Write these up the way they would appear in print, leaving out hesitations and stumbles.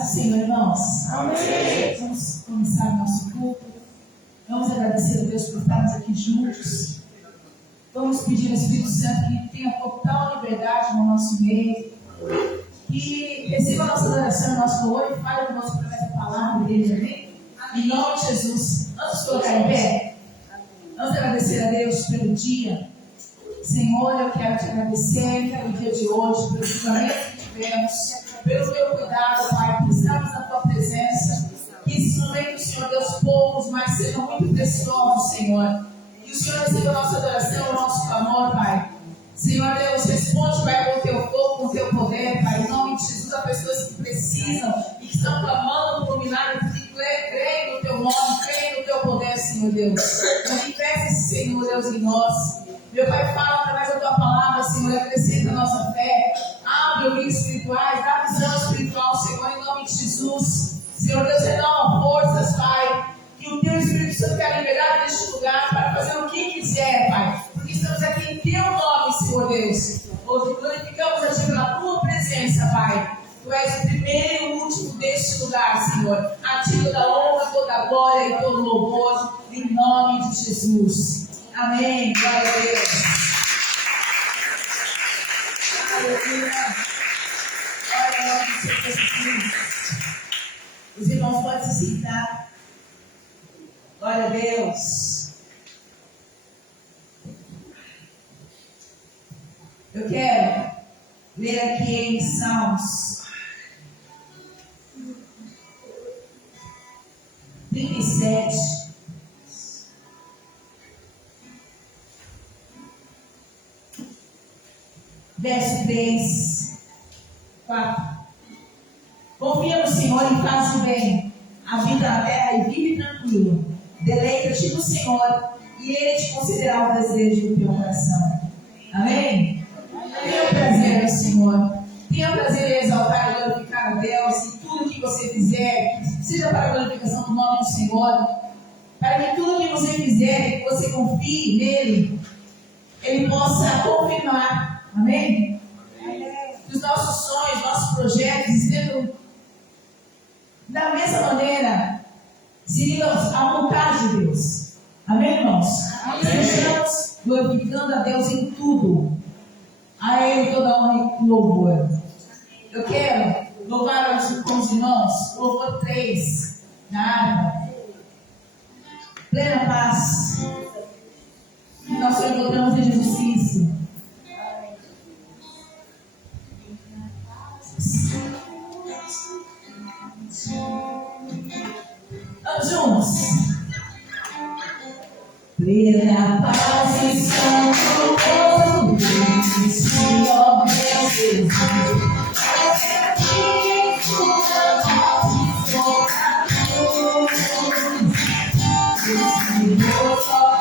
Senhor, irmãos. Amém. Vamos começar o nosso culto. Vamos agradecer a Deus por estarmos aqui juntos. Vamos pedir ao Espírito Santo que tenha total liberdade no nosso meio. Que receba a nossa adoração, o nosso louvor e fale conosco através da palavra dele. Amém? Em nome de Jesus. Vamos colocar em pé. Vamos agradecer a Deus pelo dia. Senhor, eu quero te agradecer pelo dia de hoje, pelo julgamento que tivemos, pelo teu cuidado, Pai, por estarmos na tua presença. Que esses momentos, Senhor Deus, poucos, mas sejam muito preciosos, Senhor. Que o Senhor receba a nossa adoração, o nosso clamor, Pai. Senhor Deus, responde, Pai, com o teu fogo, com o teu poder, Pai. Em nome de Jesus, a pessoas que precisam e que estão clamando por milagre, que creem no teu nome, creem no teu poder, Senhor Deus. Manifesta-se, Senhor Deus, em nós. Meu Pai, fala através da tua palavra, Senhor, acrescenta a nossa fé, abre ouvidos espirituais, dá visão espiritual, Senhor, em nome de Jesus. Senhor Deus, renova forças, Pai, que o teu Espírito Santo tenha liberdade neste lugar para fazer o que quiser, Pai, porque estamos aqui em teu nome, Senhor Deus. Hoje glorificamos a ti pela tua presença, Pai. Tu és o primeiro e o último deste lugar, Senhor. A ti toda a honra, toda a glória e todo o louvor, em nome de Jesus. Amém. Glória a Deus. Aleluia. Glória a Deus. Os irmãos podem se sentar. Glória a Deus. Eu quero ler aqui em Salmos 37. Verso 3, 4. Confia no Senhor e faz o bem. Habita na terra e vive tranquilo. Deleita-te no Senhor e Ele te concederá o desejo do teu coração. Amém? Tenha prazer no Senhor. Tenha prazer em exaltar e glorificar a Deus. E tudo que você fizer, seja para a glorificação do nome do Senhor. Para que tudo que você fizer, que você confie nele, Ele possa confirmar. Amém? Que os nossos sonhos, nossos projetos estejam da mesma maneira, seguindo a vontade de Deus. Amém, irmãos? Estamos glorificando a Deus em tudo. A Ele toda honra e louvor. Eu quero louvar com os irmãos, louvor 3, na harpa. Plena paz. Que nós só encontramos em Jesus Cristo. Vamos juntos. Plena paz e santo povo, Senhor meu Jesus. Até aqui tua voz toca tudo. O Senhor só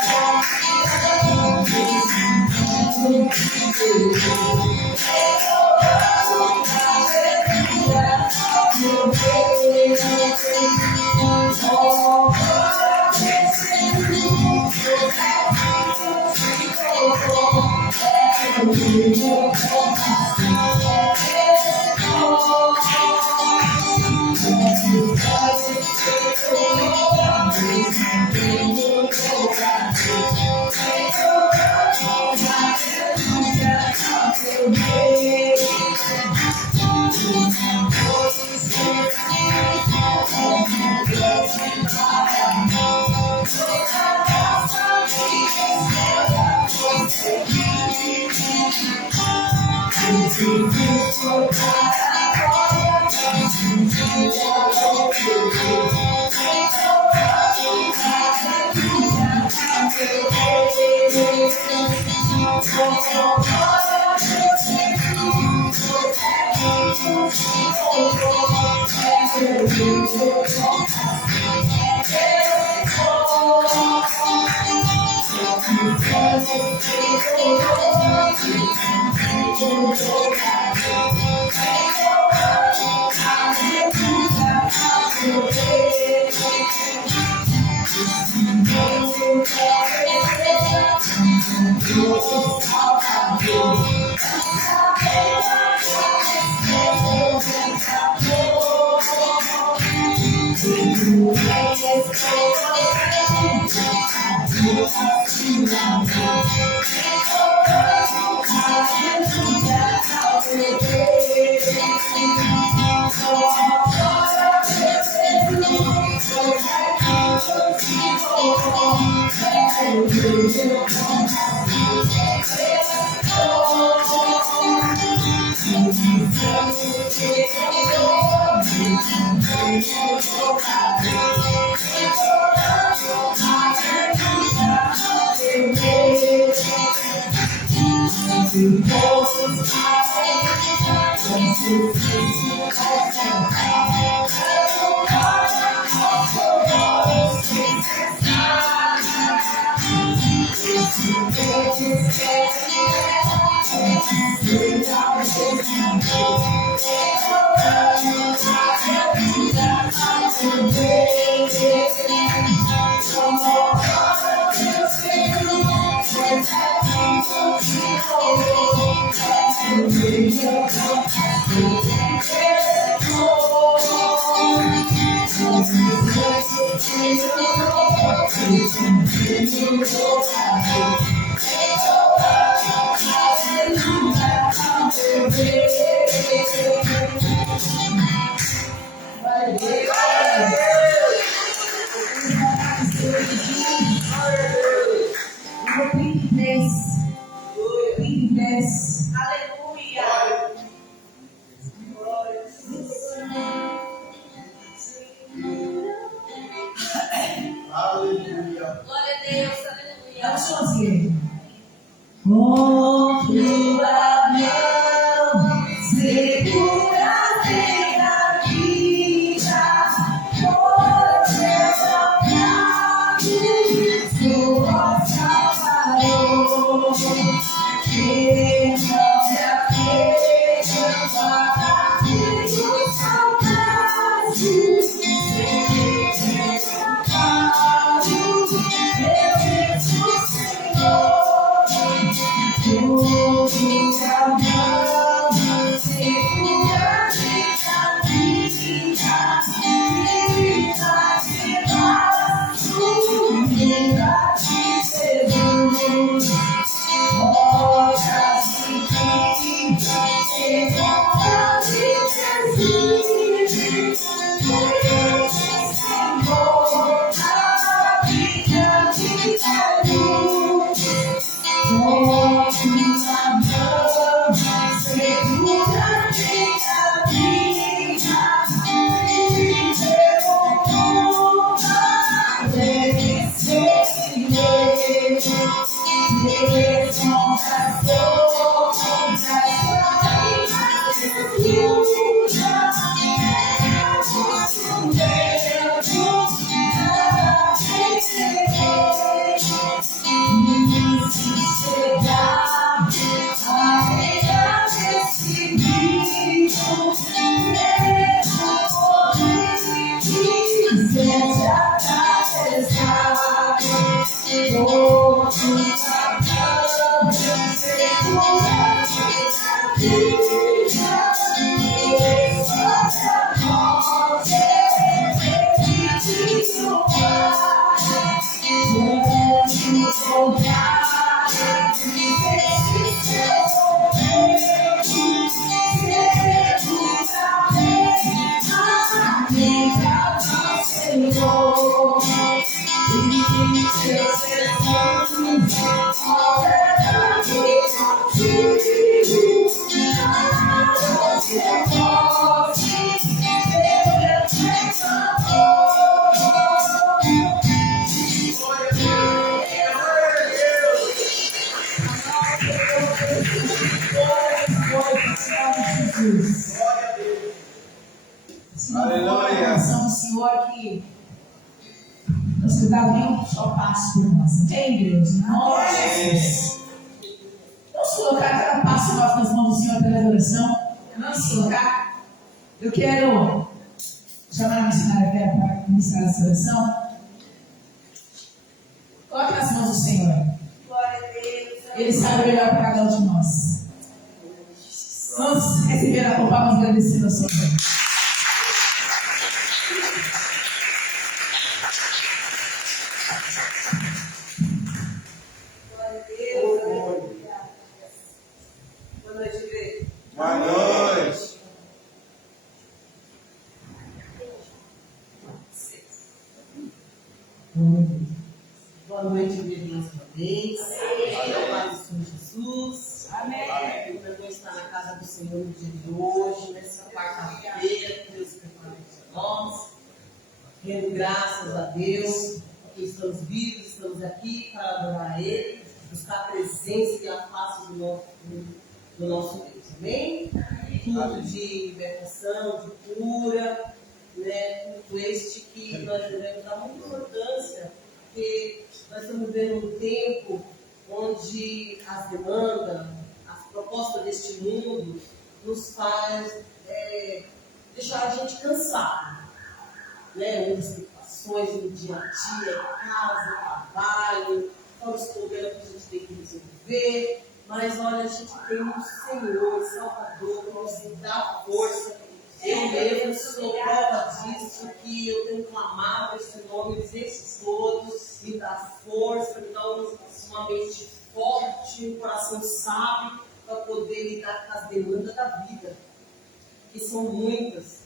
Eu quero chamar a missionária Vera para iniciar essa oração. Coloque nas mãos do Senhor. Ele sabe melhor para cada um de nós. Vamos receber a palmas agradecendo a sua vida. Boa noite, igreja, mais uma vez. Amém. Paz do Senhor Jesus. Amém. Eu também estar na casa do Senhor no dia de hoje, nessa quarta-feira, que Deus preparou para nós. Rendo graças a Deus, porque estamos vivos, estamos aqui para adorar a Ele, buscar a presença e a face do nosso Deus. Amém? Tudo de libertação, de cura, né? Tudo este que nós devemos dar muita importância, porque nós estamos vivendo um tempo onde as demandas, as propostas deste mundo nos faz deixar a gente cansado, né? Muitas situações no dia a dia, casa, trabalho, todos os problemas que a gente tem que resolver, mas olha, a gente tem um Senhor, Salvador, que nos dá força. Eu mesmo sou prova disso, que eu tenho clamado esse nome esses todos, me dá força, me dá uma mente forte, um coração sábio para poder lidar com as demandas da vida, que são muitas.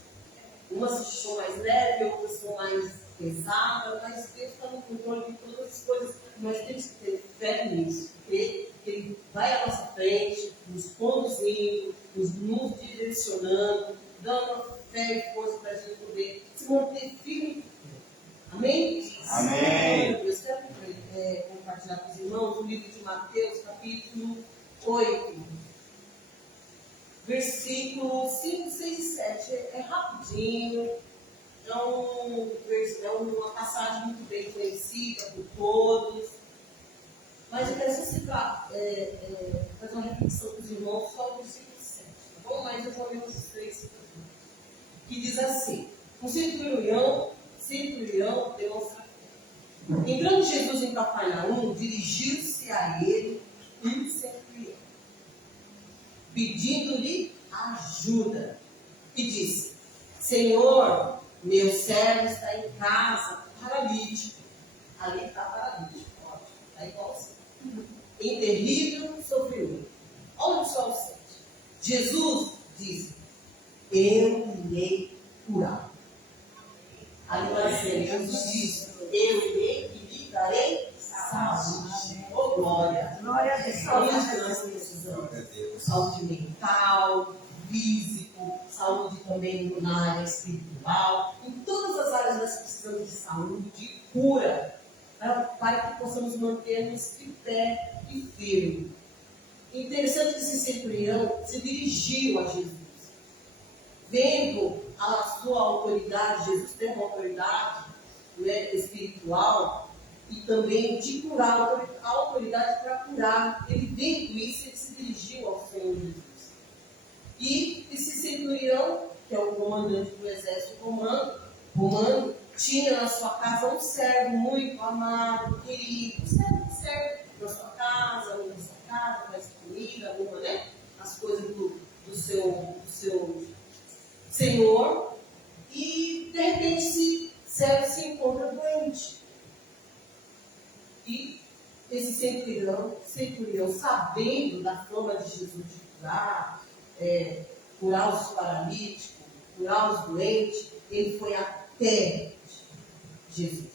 Umas são mais leves, outras são mais pesadas, mas Deus está no controle de todas as coisas. Nós temos que ter fé nisso, porque Ele vai à nossa frente, nos conduzindo, nos direcionando, dando fé e força para a gente poder se manter firme. Amém? Amém. Eu quero compartilhar com os irmãos o livro de Mateus, capítulo 8, versículos 5, 6 e 7. É rapidinho, é uma passagem muito bem conhecida por todos, mas eu quero só fazer uma repetição com os irmãos só do versículo 7, tá bom? Mas eu vou ler os 3 que diz assim: um centurião demonstra fé. Entrando Jesus em Cafarnaum, dirigiu-se a ele um centurião, pedindo-lhe ajuda, e disse: Senhor, meu servo está em casa, paralítico. Ali está paralítico, ó, está igualzinho. Em terrível sofrimento. Olha só o 7. Jesus disse: eu irei curar. Ali vai ser, Jesus disse: eu irei e lhe darei saúde. Oh, glória! Glória a Deus. Saúde que nós precisamos. Saúde mental, físico, saúde também na área espiritual. Em todas as áreas nós precisamos de saúde, de cura, para que possamos manter-nos de pé e firme. Interessante que esse centurião se dirigiu a Jesus. Vendo a sua autoridade, Jesus tem uma autoridade, né, espiritual e também de curar, a autoridade para curar. Ele, vendo isso, ele se dirigiu ao Senhor Jesus. E esse centurião, que é o comandante do exército romano, tinha na sua casa um servo muito amado, querido, servo na sua casa, faz comida, arruma, né, as coisas do seu Senhor, e de repente esse servo se encontra doente. E esse centurião, sabendo da fama de Jesus de curar os paralíticos, curar os doentes, ele foi até Jesus,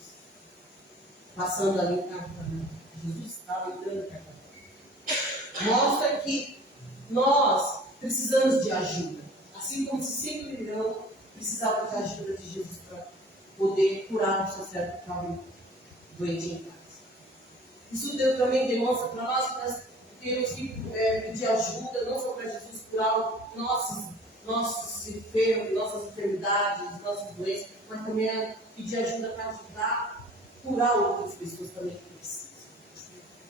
passando ali em Cafarnaum. Jesus estava entrando em Cafarnaum. Mostra que nós precisamos de ajuda. Assim como esse centurião precisava de ajuda de Jesus para poder curar o seu servo que estava doente em casa. Isso Deus também demonstra para nós que nós temos que pedir ajuda, não só para Jesus curar nossos enfermos, nossas enfermidades, nossas doenças, mas também pedir ajuda para ajudar a curar outras pessoas também que precisam.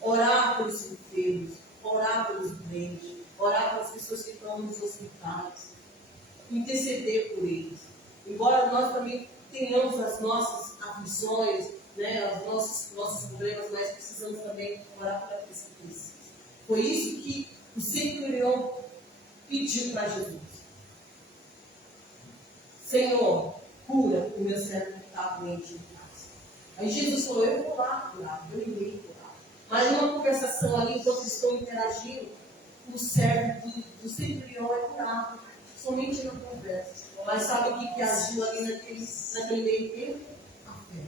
Orar pelos enfermos, orar pelos doentes, orar pelas pessoas que estão nos hospitais, interceder por eles. Embora nós também tenhamos as nossas aflições, né, os nossos problemas, mas precisamos também orar por aqueles que precisam. Foi isso que o centurião pediu para Jesus: Senhor, cura o meu servo que está doente em casa. Aí Jesus falou: eu vou lá curar, eu irei curar. Mas numa conversação ali, enquanto estão interagindo, o servo do centurião é curado, somente na conversa. Mas sabe o que agiu ali naquele meio tempo? A fé.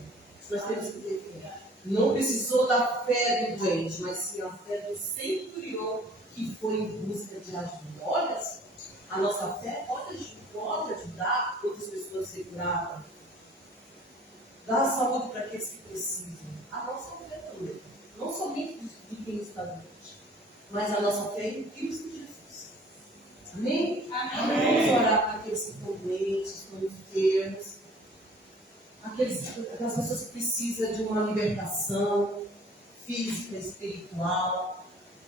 Nós temos que ter fé. Não precisou da fé do doente, mas sim a fé do centurião que foi em busca de ajuda. Olha só, a nossa fé pode ajudar outras pessoas a ser curadas. Dar saúde para aqueles que precisam. A nossa fé também. Não somente de quem está doente, mas a nossa fé em Cristo Jesus. Amém? Amém. Vamos orar para aqueles que estão doentes, estão enfermos. Aquelas pessoas que precisam de uma libertação física, espiritual.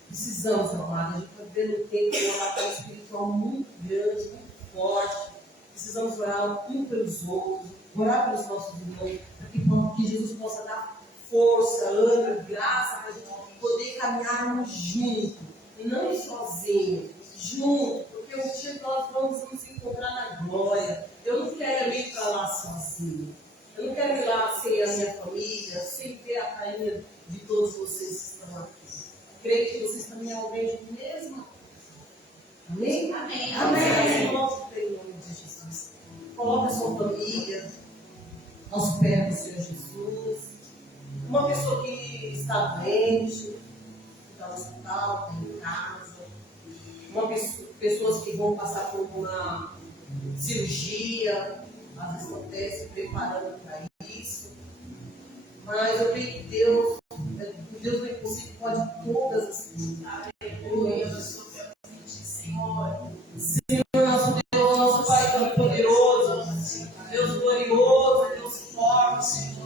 Precisamos, amada, a gente está vivendo um tempo de uma batalha espiritual muito grande, muito forte. Precisamos orar um pelos outros, orar pelos nossos irmãos, para que Jesus possa dar força, ânimo, graça, para a gente poder caminharmos juntos, e não ir sozinho, junto, porque um dia nós vamos nos encontrar na glória. Eu não quero ir para lá sozinho. Eu não quero ir lá sem a minha família, sem ter a carinha de todos vocês que estão aqui. Creio que vocês também almejam a mesma coisa. Amém? Amém. Amém. Coloque em nome de Jesus. Coloque a sua família aos pés do Senhor Jesus. Uma pessoa que está doente, está no hospital, está em casa. Pessoas que vão passar por uma cirurgia, às vezes acontece, preparando para isso. Mas eu creio que Deus do impossível pode todas as coisas. Aleluia. Senhor, nosso Deus, nosso Pai tão poderoso, Deus glorioso, Deus forte.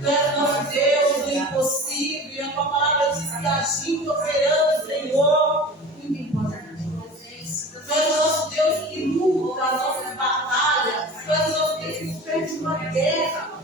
Tu és nosso Deus do impossível, e a tua palavra diz que agindo, operando, Senhor. Ninguém pode acontecer. Tu és o nosso Deus que luta as nossas batalhas. Tu és o nosso Deus que perde uma guerra,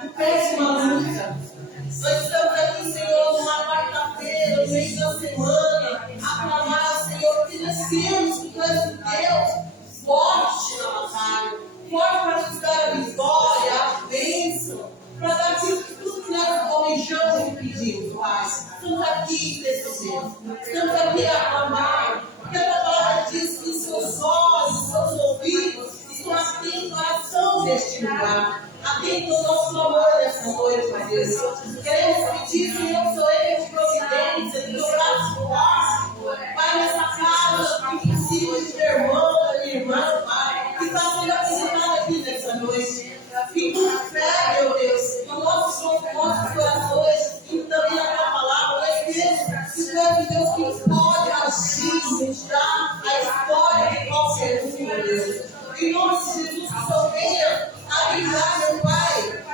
que perde uma luta. Nós estamos aqui, Senhor, numa quarta-feira, no meio da semana, a clamar ao Senhor, que descemos que Tu és um Deus forte na batalha, forte para nos dar a vitória, a bênção, para dar tudo que nós almejamos e pedimos, Pai. Estamos aqui intercedendo, estamos aqui a clamar, porque a Tua palavra diz que seus olhos, seus ouvidos estão atentos à ação deste lugar. Atento ao nosso clamor nessa noite, meu Deus. Queremos pedir, Senhor, que sou ele de providência, que teu braço forte. Pai, nessa casa, que precisa de teu irmão, da minha irmã, Pai, que está sendo apresentada aqui nessa noite. Que com fé, meu Deus, no nossos corações, e também na tua palavra, nós temos que tu és o Deus que pode agir, mudar a história de qualquer um, meu Deus. Em nome de Jesus, que só venha avisar, meu Pai,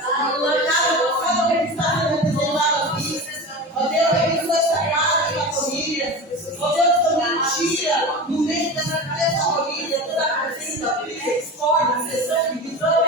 cada um que está representado aqui. Ó Deus, abençoa essa casa, essa família. Ó Deus, também tira no meio dessa família toda a presença da vida, discórdia, sessão, divisão.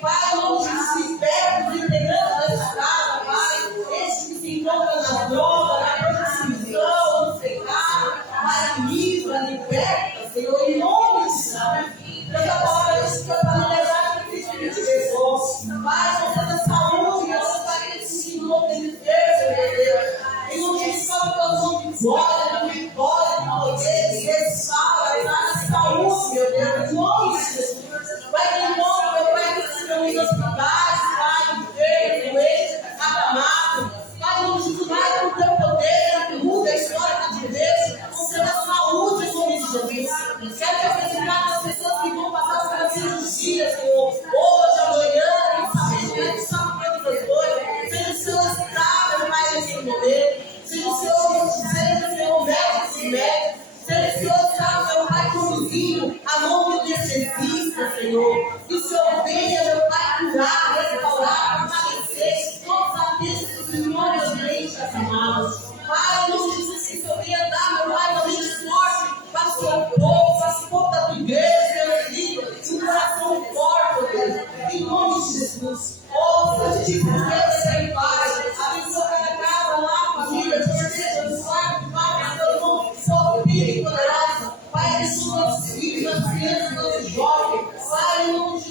Pai, onde se perde os integrantes dessa casa, Pai, esses que se encontram na droga, na prostituição, no pecado, Pai, livra, liberta, Senhor, em nome de Jesus. Essa palavra diz que para não levar a Cristo de Jesus. Pai, com toda a saúde, eu gostaria de te nome de Deus, meu Deus. Em nome de Salve, pelo nome de glória, de vitória, de poder, de restaura, de saúde, meu Deus, em nome de Jesus. Pai, em nome, meu Pai, que se reúne nas cidades, Pai, enfermo, doente, acamado. Pai, em nome de Jesus, vai com o teu poder, que muda a história de Deus, com toda a saúde, em nome de Jesus. Quero te apresentar as pessoas que vão passar pelas cirurgias, Senhor, hoje, amanhã, infelizmente, só por todas as coisas. Seja o Senhor estável, Pai, nesse momento. Seja o Senhor médico e médico. Seja o Senhor estável, meu Pai, conduzindo a mão do anestesista, Senhor. Que o Senhor venha, meu Pai, curar, restaurar, fortalecer todos aqueles que o Senhor doentes, amados. Pai, em nome de Jesus, que o Senhor venha dar, meu Pai, uma mente forte para o seu povo, para o povo da tua igreja, meu filho, um coração forte, Deus. Em nome de Jesus. Ouça, te proteja em paz. Abençoa cada casa lá, família, proteja nos quartos, Pai, pelo nome de Sua filha e poderosa. Pai, abençoa nossos filhos, nossas crianças, nossos jovens. Pai, em nome de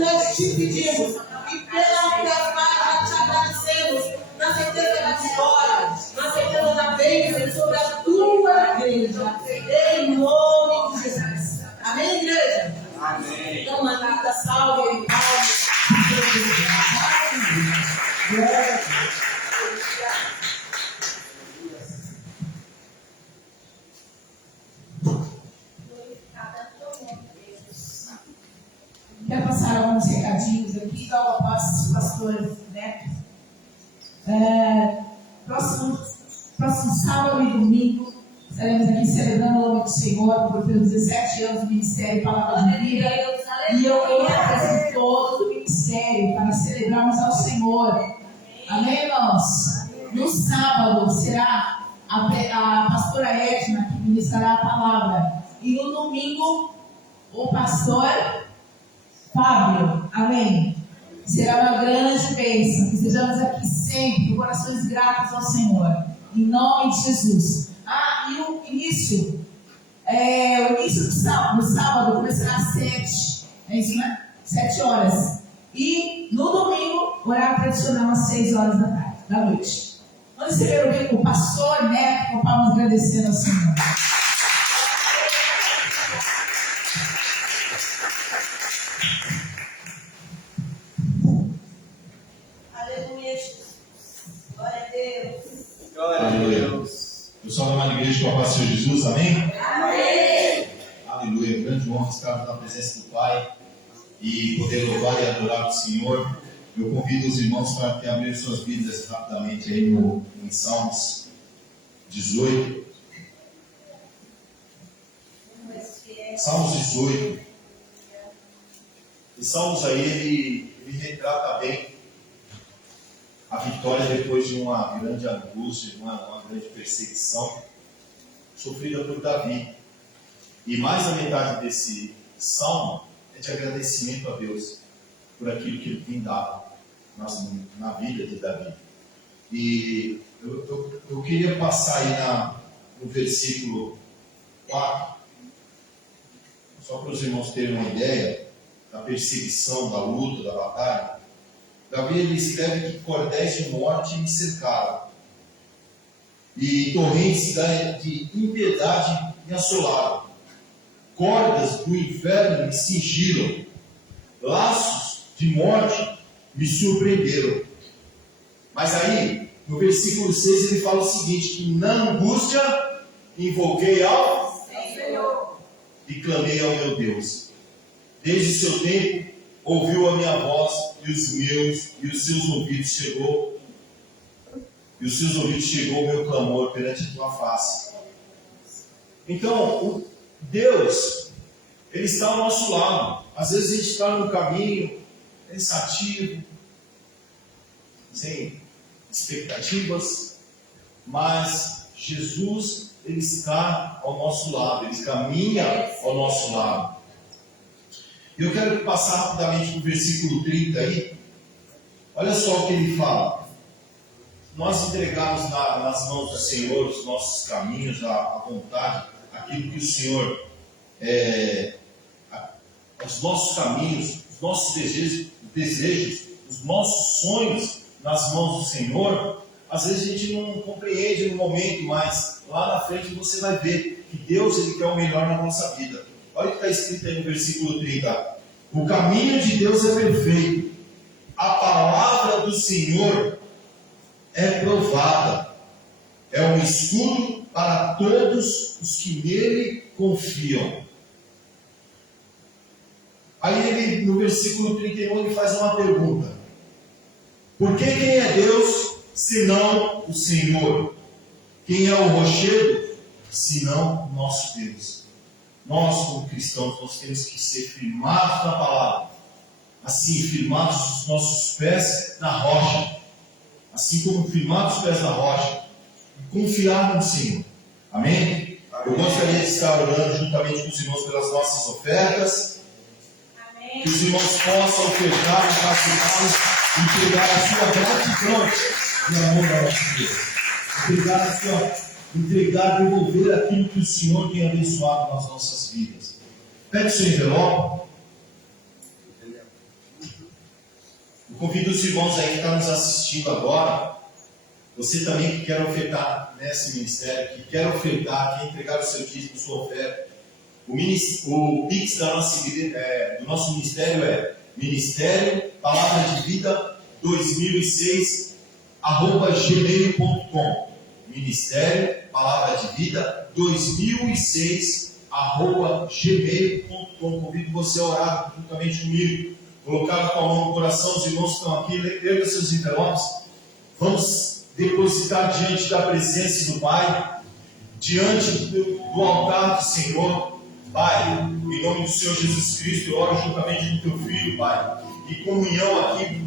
nós te pedimos. E pela tua paz, nós te agradecemos. Na certeza da vitória, na certeza da bênção sobre a tua igreja. Em nome de Jesus. Amém, igreja? Amém. Então, Manita, salve, Quero passar alguns recadinhos aqui, logo após o pastor Neto. Próximo sábado e domingo estaremos aqui celebrando o nome do Senhor por 17 anos do Ministério Palavra de Vida. E eu represento todo o ministério para celebrarmos ao Senhor. Amém, irmãos? No sábado será a pastora Edna que ministrará a palavra. E no domingo, o pastor Fábio. Amém? Será uma grande bênção. Que sejamos aqui sempre com corações gratos ao Senhor. Em nome de Jesus. E o início do sábado começará às 7. É isso, né? 7 horas. E no domingo, horário tradicional às 6 horas da noite. Vamos receber o pastor Neto, com palmas agradecendo ao Senhor. aleluia, Jesus. Glória a Deus. Glória a Deus. Pessoal da Mãe Igreja, com a paz do Senhor Jesus, amém? Amém. Aleluia, grande honra estarmos na presença do Pai e poder louvar e adorar o Senhor. Eu convido os irmãos para que abrirem suas Bíblias rapidamente aí em Salmos 18. Salmos 18. E Salmos aí, ele retrata bem a vitória depois de uma grande angústia, de uma grande perseguição sofrida por Davi. E mais da metade desse salmo é de agradecimento a Deus por aquilo que Ele tem dado na vida de Davi. E eu queria passar aí no versículo 4, só para os irmãos terem uma ideia da perseguição, da luta, da batalha. Davi ele escreve que cordéis de morte me cercaram e torrentes de impiedade me assolaram. Cordas do inferno me cingiram, laços de morte me surpreenderam. Mas aí, no versículo 6, ele fala o seguinte, que na angústia invoquei ao Senhor e clamei ao meu Deus. Desde o seu tempo, ouviu a minha voz e os seus ouvidos chegou o meu clamor perante a tua face. Então, Deus, Ele está ao nosso lado. Às vezes a gente está no caminho pensativo, sem expectativas, mas Jesus, Ele está ao nosso lado, Ele caminha ao nosso lado. Eu quero passar rapidamente para o versículo 30 aí. Olha só o que ele fala. Nós entregamos nas mãos do Senhor os nossos caminhos, a vontade, aquilo que o Senhor, os nossos caminhos, os nossos desejos, os nossos sonhos nas mãos do Senhor. Às vezes a gente não compreende no momento, mas lá na frente você vai ver que Deus Ele quer o melhor na nossa vida. Olha o que está escrito aí no versículo 30. O caminho de Deus é perfeito. A palavra do Senhor é provada. É um escudo para todos os que nele confiam. Aí ele, no versículo 31, ele faz uma pergunta. Por que quem é Deus, senão o Senhor? Quem é o rochedo, senão o nosso Deus? Nós, como cristãos, nós temos que ser firmados na palavra. Assim, firmados os nossos pés na rocha. Assim como firmados os pés na rocha. E confiar no Senhor. Amém? Eu gostaria de estar orando juntamente com os irmãos pelas nossas ofertas. Amém. Que os irmãos possam ofertar, participar, entregar a sua gratidão no amor da nossa Deus. Entregar, devolver aquilo que o Senhor tem abençoado nas nossas vidas. Pegue o seu envelope. convido os irmãos aí que estão nos assistindo agora, você também que quer ofertar nesse ministério, que quer ofertar, quer entregar o seu dízimo, sua oferta. O Pix do nosso ministério é Ministério Palavra de Vida 2006 @gmail.com. Ministério Palavra de Vida 2006 @gmail.com. Convido você a orar juntamente comigo, colocar com a mão no coração. Os irmãos que estão aqui, erga seus envelopes. Vamos depositar diante da presença do Pai, diante do altar do Senhor. Pai, em nome do Senhor Jesus Cristo, eu oro juntamente com o teu filho, Pai, e comunhão aqui,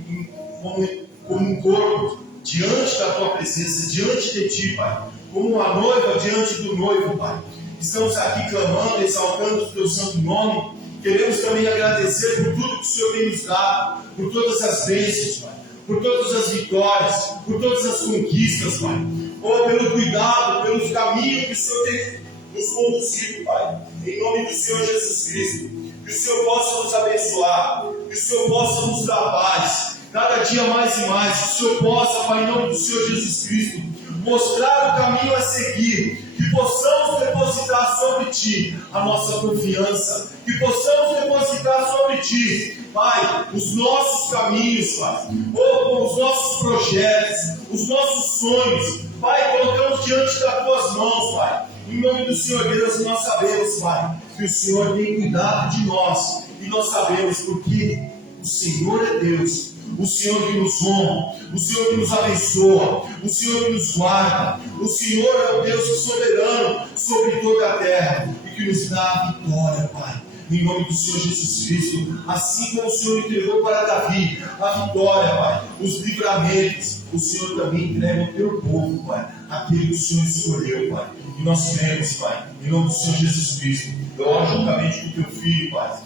como um corpo, diante da tua presença, diante de ti, Pai, como uma noiva diante do noivo, Pai. Estamos aqui clamando, exaltando o teu santo nome. Queremos também agradecer por tudo que o Senhor tem nos dado, por todas as bênçãos, Pai, por todas as vitórias, por todas as conquistas, Pai. Oh, pelo cuidado, pelos caminhos que o Senhor tem nos conduzido, Pai. Em nome do Senhor Jesus Cristo. Que o Senhor possa nos abençoar, que o Senhor possa nos dar paz, cada dia mais e mais. Que o Senhor possa, Pai, em nome do Senhor Jesus Cristo, mostrar o caminho a seguir. Que possamos depositar sobre Ti a nossa confiança. Que possamos depositar sobre Ti, Pai, os nossos caminhos, Pai, ou os nossos projetos, os nossos sonhos. Pai, colocamos diante das Tuas mãos, Pai. Em nome do Senhor Deus, nós sabemos, Pai, que o Senhor tem cuidado de nós. E nós sabemos porque o Senhor é Deus. O Senhor que nos honra, o Senhor que nos abençoa, o Senhor que nos guarda. O Senhor é o Deus soberano sobre toda a terra e que nos dá a vitória, Pai. Em nome do Senhor Jesus Cristo, assim como o Senhor entregou para Davi a vitória, Pai, os livramentos, o Senhor também entrega ao teu povo, Pai, aquele que o Senhor escolheu, Pai. E nós cremos, Pai, em nome do Senhor Jesus Cristo. Eu oro juntamente com o teu filho, Pai.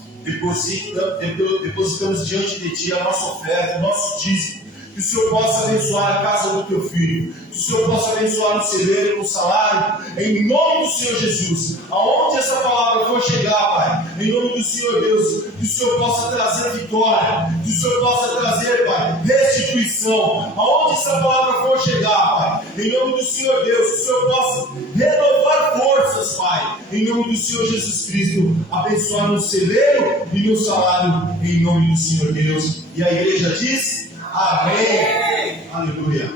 Depositamos diante de Ti a nossa oferta, o nosso dízimo. Que o Senhor possa abençoar a casa do teu filho. Que o Senhor possa abençoar no celeiro, no salário. Em nome do Senhor Jesus. Aonde essa palavra for chegar, Pai. Em nome do Senhor Deus. Que o Senhor possa trazer vitória. Que o Senhor possa trazer, Pai, restituição. Aonde essa palavra for chegar, Pai. Em nome do Senhor Deus. Que o Senhor possa renovar forças, Pai. Em nome do Senhor Jesus Cristo. Abençoar no celeiro e no salário. Em nome do Senhor Deus. E a igreja diz... Amém. Aleluia.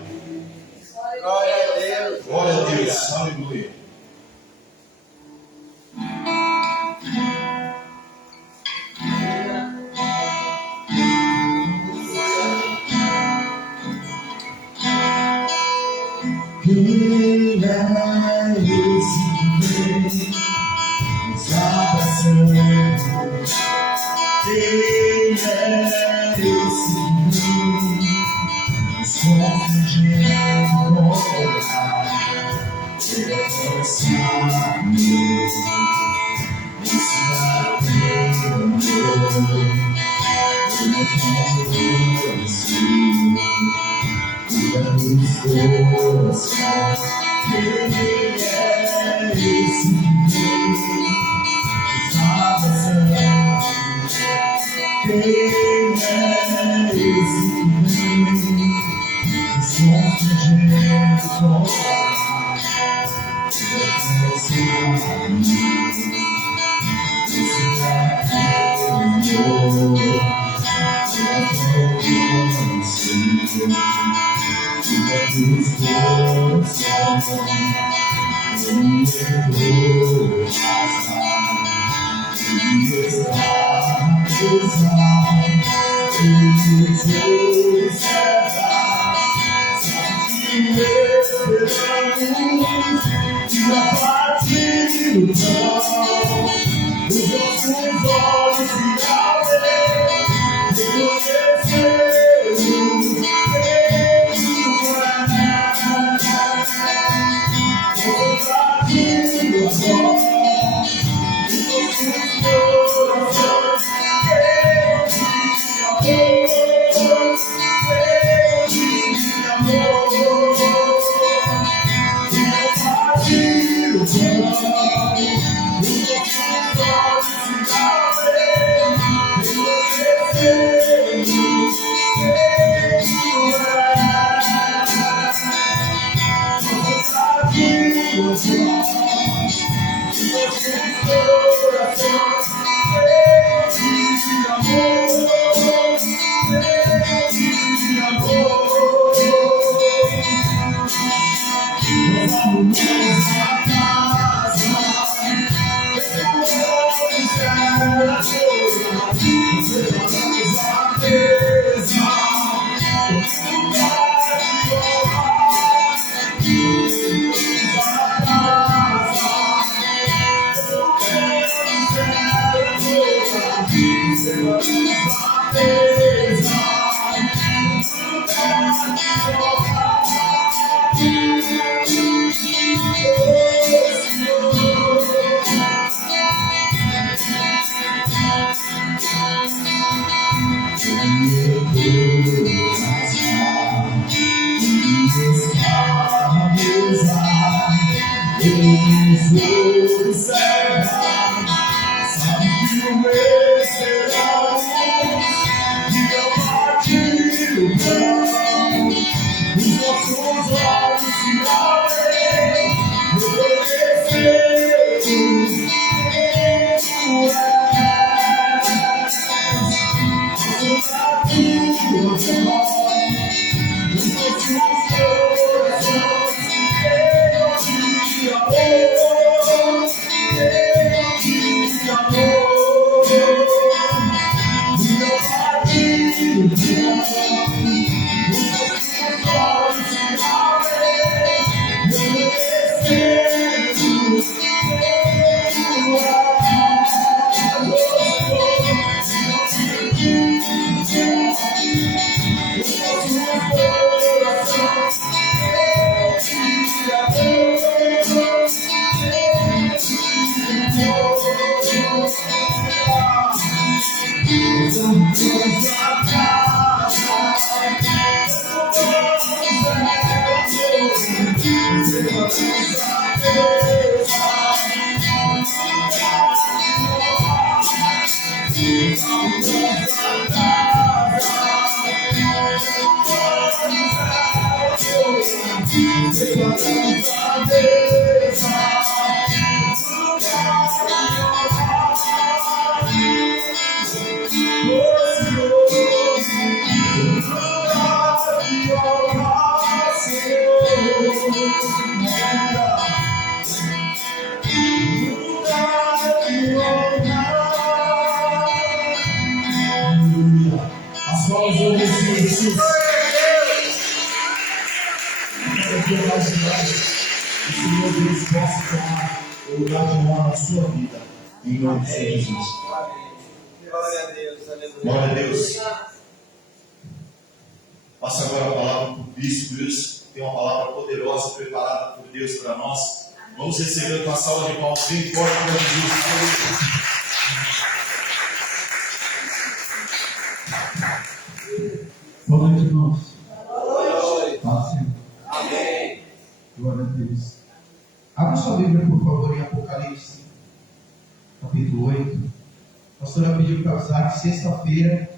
Glória a Deus. Glória a Deus. Aleluia. Quem é esse que vem nos abraçando? Quem é esse que vem nos confundindo com o ar? Ele é Deus, ensinar quem amor. Ele é conhecido. Cuida dos corações. Quem é esse que nos abraçando? Quem é esse que nos confundindo com o ar? Ele é conhecido. Ensinar quem amor. Ele é conhecido. Dos corações, Ele levou passar, Ele está Ele foi cercar, sabe que esperamos que na parte do chão, os nossos olhos finalmente reconheceram. Yeah. As palavras do Senhor Jesus. Que a majestade do Senhor Deus possa tomar o lugar de honra na sua vida. Em nome de Jesus. Glória a Deus, aleluia. Glória a Deus. Passa agora a palavra para o bispo. Deus tem uma palavra poderosa preparada por Deus para nós. Vamos receber com a salva de palmas bem forte para Jesus. Boa noite, irmãos. Boa noite. Paz, Senhor. Amém. Glória a Deus. Abra sua Bíblia, por favor, em Apocalipse, capítulo 8. A pastora pediu para avisar que sexta-feira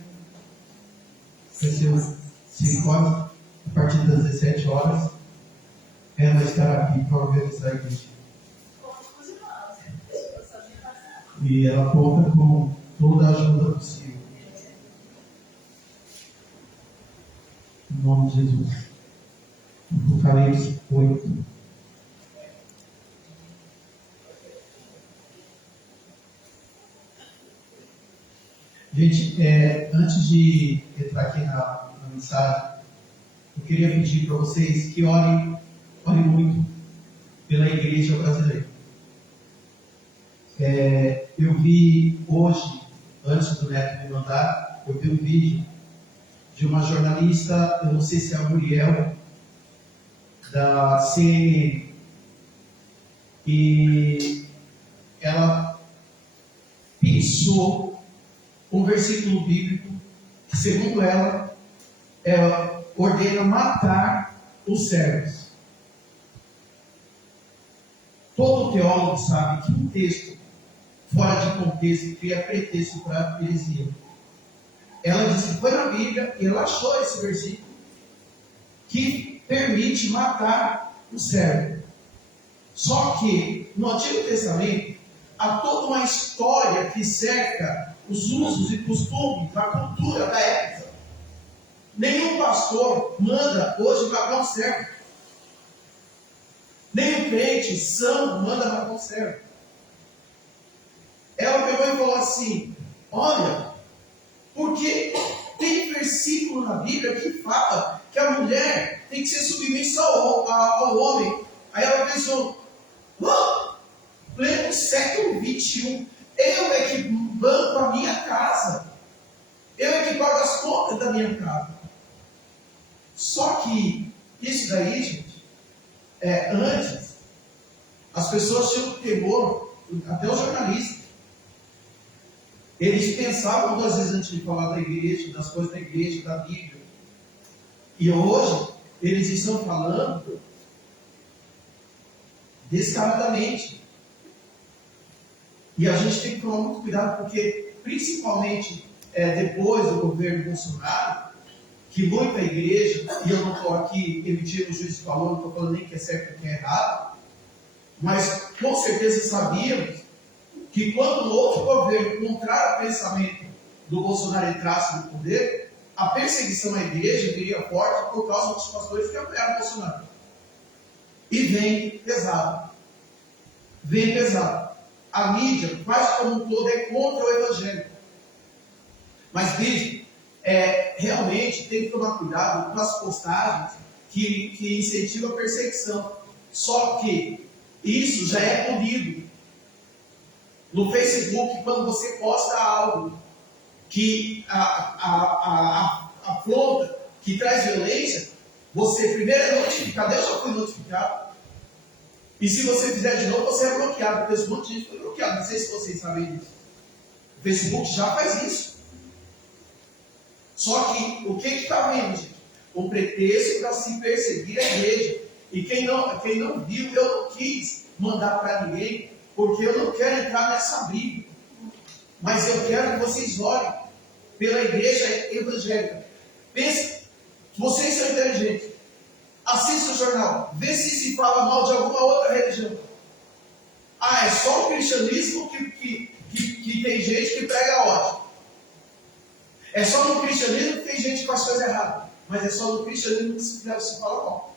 vai ser o simpósio, a partir das 17 horas. Ela estará aqui para organizar a igreja. E ela conta com toda a ajuda possível. Em nome de Jesus. Apocalipse 8. Gente, antes de entrar aqui na mensagem, eu queria pedir para vocês que orem muito pela igreja brasileira. Eu vi hoje, antes do Neto me mandar, eu vi um vídeo de uma jornalista, eu não sei se é a Muriel, da CNN, e ela pensou um versículo bíblico que, segundo ela, ordena matar os servos. Todo teólogo sabe que um texto fora de contexto cria pretexto para heresia. Ela disse que foi na Bíblia e ela achou esse versículo que permite matar o servo. Só que no Antigo Testamento há toda uma história que cerca os usos e costumes, a cultura da época. Nenhum pastor manda hoje matar um servo. Nenhum crente são manda matar um servo. Ela pegou e falou assim: olha, versículo na Bíblia que fala que a mulher tem que ser submissa ao homem. Aí ela pensou, pleno século XXI, eu é que banco a minha casa. Eu é que pago as contas da minha casa. Só que isso daí, gente, antes, as pessoas tinham temor, até os jornalistas. Eles pensavam duas vezes antes de falar da igreja, das coisas da igreja, da Bíblia. E hoje, eles estão falando descaradamente. E a gente tem que tomar muito cuidado, porque, principalmente depois do governo Bolsonaro, que muita igreja, e eu não estou aqui emitindo o juízo de valor, não estou falando nem que é certo ou que é errado, mas com certeza sabíamos que quando o outro governo contrário ao pensamento do Bolsonaro entrasse no poder, a perseguição à igreja viria forte por causa dos pastores que apoiaram o Bolsonaro. E vem pesado. Vem pesado. A mídia, quase como um todo, é contra o evangelho. Mas, bispo, realmente tem que tomar cuidado com as postagens que incentivam a perseguição. Só que isso já é punido. No Facebook, quando você posta algo que afronta, que traz violência, você primeiro é notificado. Eu já fui notificado. E se você fizer de novo, você é bloqueado. Porque esse monte de gente foi bloqueado. Não sei se vocês sabem disso. O Facebook já faz isso. Só que o que está vendo, gente? Um pretexto para se perseguir a igreja. E quem não viu, eu não quis mandar para ninguém, porque eu não quero entrar nessa briga. Mas eu quero que vocês orem pela igreja evangélica. Pense, vocês são inteligentes. Assista o jornal, vê se fala mal de alguma outra religião. É só o cristianismo que tem gente que prega ódio. É só no cristianismo que tem gente que faz coisa errada. Mas é só no cristianismo que se fala mal.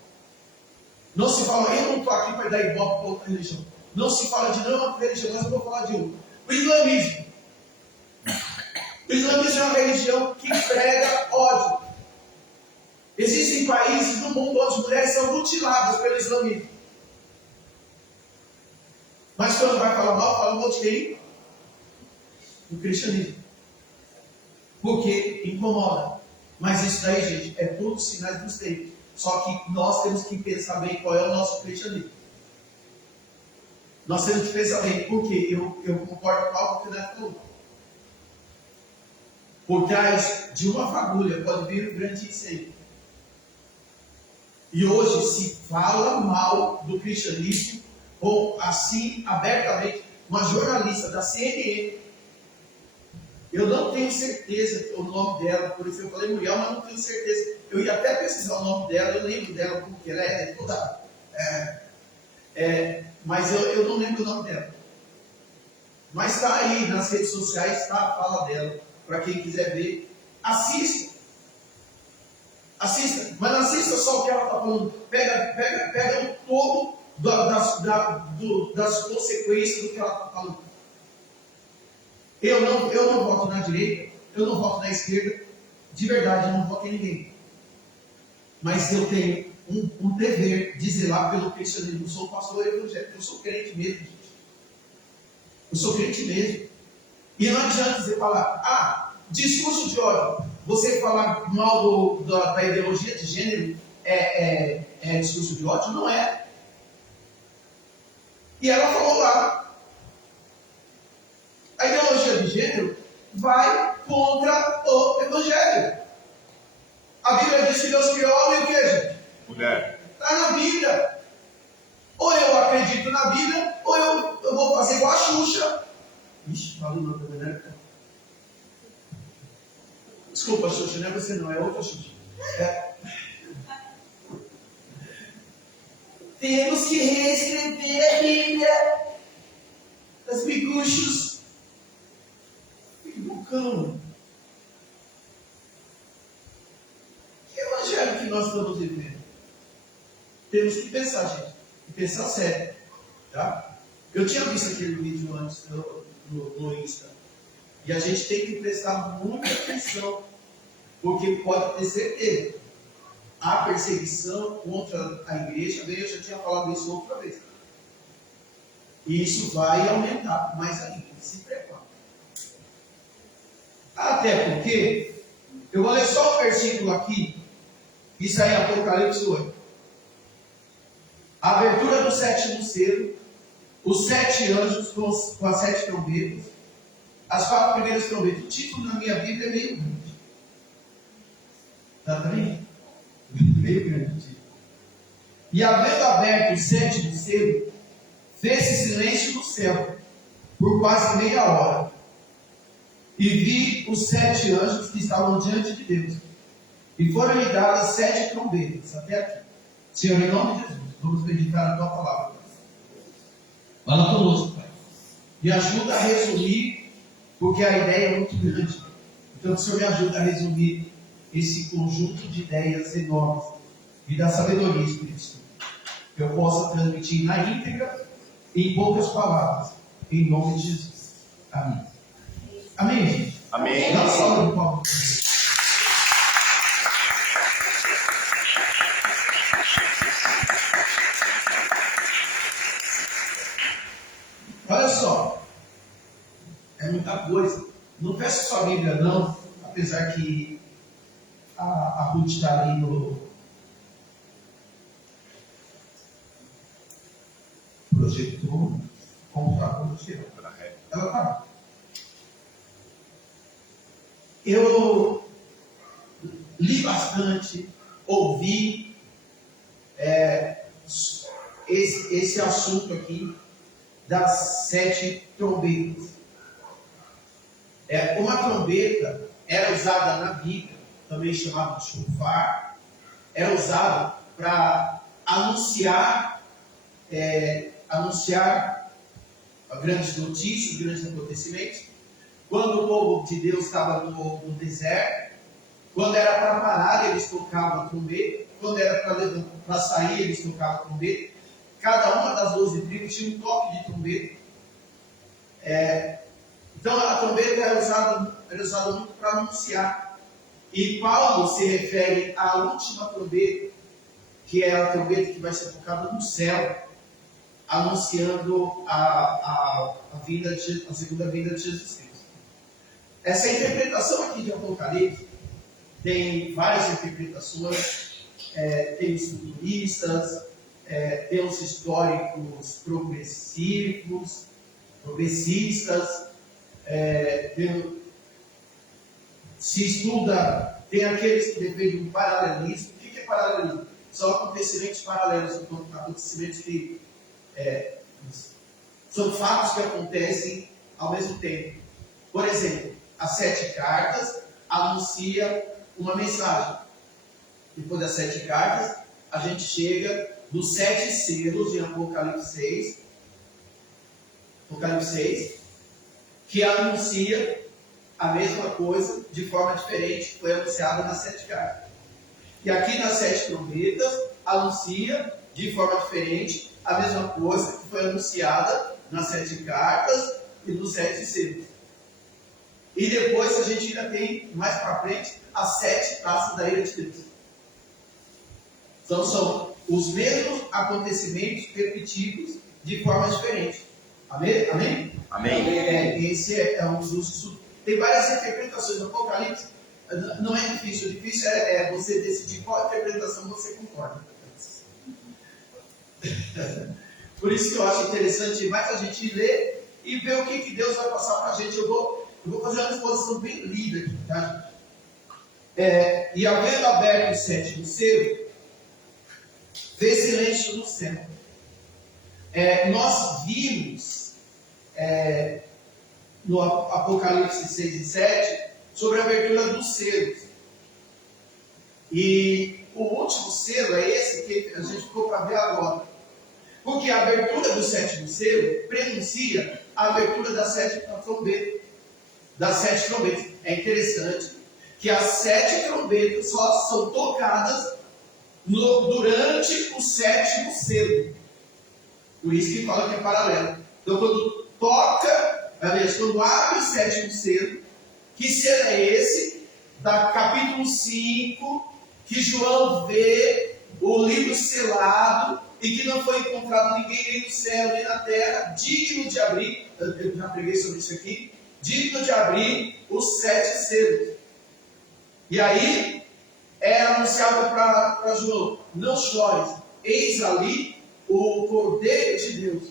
Não se fala, eu não estou aqui para dar ibope para outra religião. Não se fala de nenhuma religião, mas eu vou falar de uma. O islamismo. O islamismo é uma religião que prega ódio. Existem países no mundo onde as mulheres são mutiladas pelo islamismo. Mas quando vai falar mal, fala mal de quem? Do cristianismo. Porque incomoda. Mas isso daí, gente, é tudo sinais dos tempos. Só que nós temos que pensar bem qual é o nosso cristianismo. Nós temos que pensar bem, porque eu concordo com algo que o Neto falou. Por trás de uma fagulha pode vir um grande incêndio. E hoje se fala mal do cristianismo, ou assim, abertamente, uma jornalista da CNN. Eu não tenho certeza o nome dela, por isso eu falei Muriel, mas não tenho certeza. Eu ia até pesquisar o nome dela, eu lembro dela porque ela é toda. Mas eu não lembro o nome dela. Mas está aí nas redes sociais, está a fala dela. Para quem quiser ver, assista. Assista, mas não assista só o que ela está falando. Pega o todo das consequências do que ela está falando. Eu não voto na direita, eu não voto na esquerda. De verdade, eu não voto em ninguém. Mas eu tenho um dever de zelar pelo cristianismo. Eu sou pastor evangélico, eu sou crente mesmo, gente. Eu sou crente mesmo. E não adianta você falar, discurso de ódio. Você falar mal da ideologia de gênero é discurso de ódio? Não é. E ela falou lá, a ideologia de gênero vai contra o evangelho. A Bíblia diz que Deus criou homem e o que, gente? Mulher. Está na Bíblia. Ou eu acredito na Bíblia, ou eu vou fazer igual a Xuxa. Ixi, falei não, tá vendo? Desculpa, Xuxa, não é você não, é outra Xuxa. Temos que reescrever a Bíblia. Das miguxos. Que bocão. Que evangelho que nós estamos vivendo? Temos que pensar, gente. E pensar sério. Tá? Eu tinha visto aquele vídeo antes no Insta. E a gente tem que prestar muita atenção. Porque pode ter certeza, a perseguição contra a igreja, eu já tinha falado isso outra vez. E isso vai aumentar mais ainda. Se prepara. Até porque, eu vou ler só um versículo aqui, isso aí é Apocalipse 8. A abertura do sétimo selo, os 7 anjos com as 7 trombetas, as 4 primeiras trombetas. O título na minha Bíblia é meio grande. Está vendo? Meio grande. E havendo aberto o sétimo selo, fez-se silêncio no céu, por quase meia hora. E vi os 7 anjos que estavam diante de Deus. E foram-lhe dadas 7 trombetas. Até aqui. Senhor, em nome de Jesus, vamos meditar a tua palavra. Fala conosco, Pai. Me ajuda a resumir, porque a ideia é muito grande. Então, o Senhor me ajuda a resumir esse conjunto de ideias enormes. E da sabedoria, Espírito Santo. Que eu possa transmitir na íntegra, em poucas palavras. Em nome de Jesus. Amém. Amém, gente? Amém. Dá uma salva de palmas. Olha só. É muita coisa. Não fecha sua Bíblia, não. Apesar que a Ruth está ali no projetor, computador, não sei não. Ela está. Eu li bastante, ouvi esse assunto aqui das 7 trombetas. Uma trombeta era usada na Bíblia, também chamada de shofar, era usada para anunciar grandes notícias, grandes acontecimentos. Quando o povo de Deus estava no deserto, quando era para parar, eles tocavam a trombeta. Quando era para sair, eles tocavam a trombeta. Cada uma das 12 tribos tinha um toque de trombeta. Então a trombeta era usada muito para anunciar. E Paulo se refere à última trombeta, que é a trombeta que vai ser tocada no céu, anunciando a segunda vinda de Jesus Cristo. Essa interpretação aqui de Apocalipse tem várias interpretações, tem os futuristas, tem os históricos progressistas, se estuda, tem aqueles que defendem um paralelismo. O que é paralelismo? São acontecimentos paralelos, acontecimentos que são fatos que acontecem ao mesmo tempo. Por exemplo, as 7 cartas anunciam uma mensagem. Depois das 7 cartas, a gente chega dos 7 selos em Apocalipse 6, que anuncia a mesma coisa de forma diferente que foi anunciada nas 7 cartas. E aqui nas 7 trombetas, anuncia de forma diferente a mesma coisa que foi anunciada nas 7 cartas e nos 7 selos. E depois a gente ainda tem, mais para frente, as 7 taças da ira de Deus. Então são os mesmos acontecimentos repetidos de forma diferente. Amém? Amém? Amém. Esse é um dos estudos. Tem várias interpretações do Apocalipse. Não é difícil. O difícil é você decidir qual interpretação você concorda. Por isso que eu acho interessante mais a gente ler e ver o que Deus vai passar para a gente. Eu vou fazer uma exposição bem lida aqui, tá? E havendo aberto o 7º selo, fez silêncio no céu. Nós vimos no Apocalipse 6 e 7 sobre a abertura dos selos. E o último selo é esse que a gente ficou para ver agora. Porque a abertura do 7º selo prenuncia a abertura das 7 trombetas. É interessante que as 7 trombetas só são tocadas durante o 7º selo. Por isso que fala que é paralelo. Então quando quando abre o 7º selo, que selo é esse? capítulo 5, que João vê o livro selado e que não foi encontrado ninguém nem no céu nem na terra digno de abrir, eu já preguei sobre isso aqui, digno de abrir os 7 selos. E aí é anunciado para João: não chores, eis ali o Cordeiro de Deus,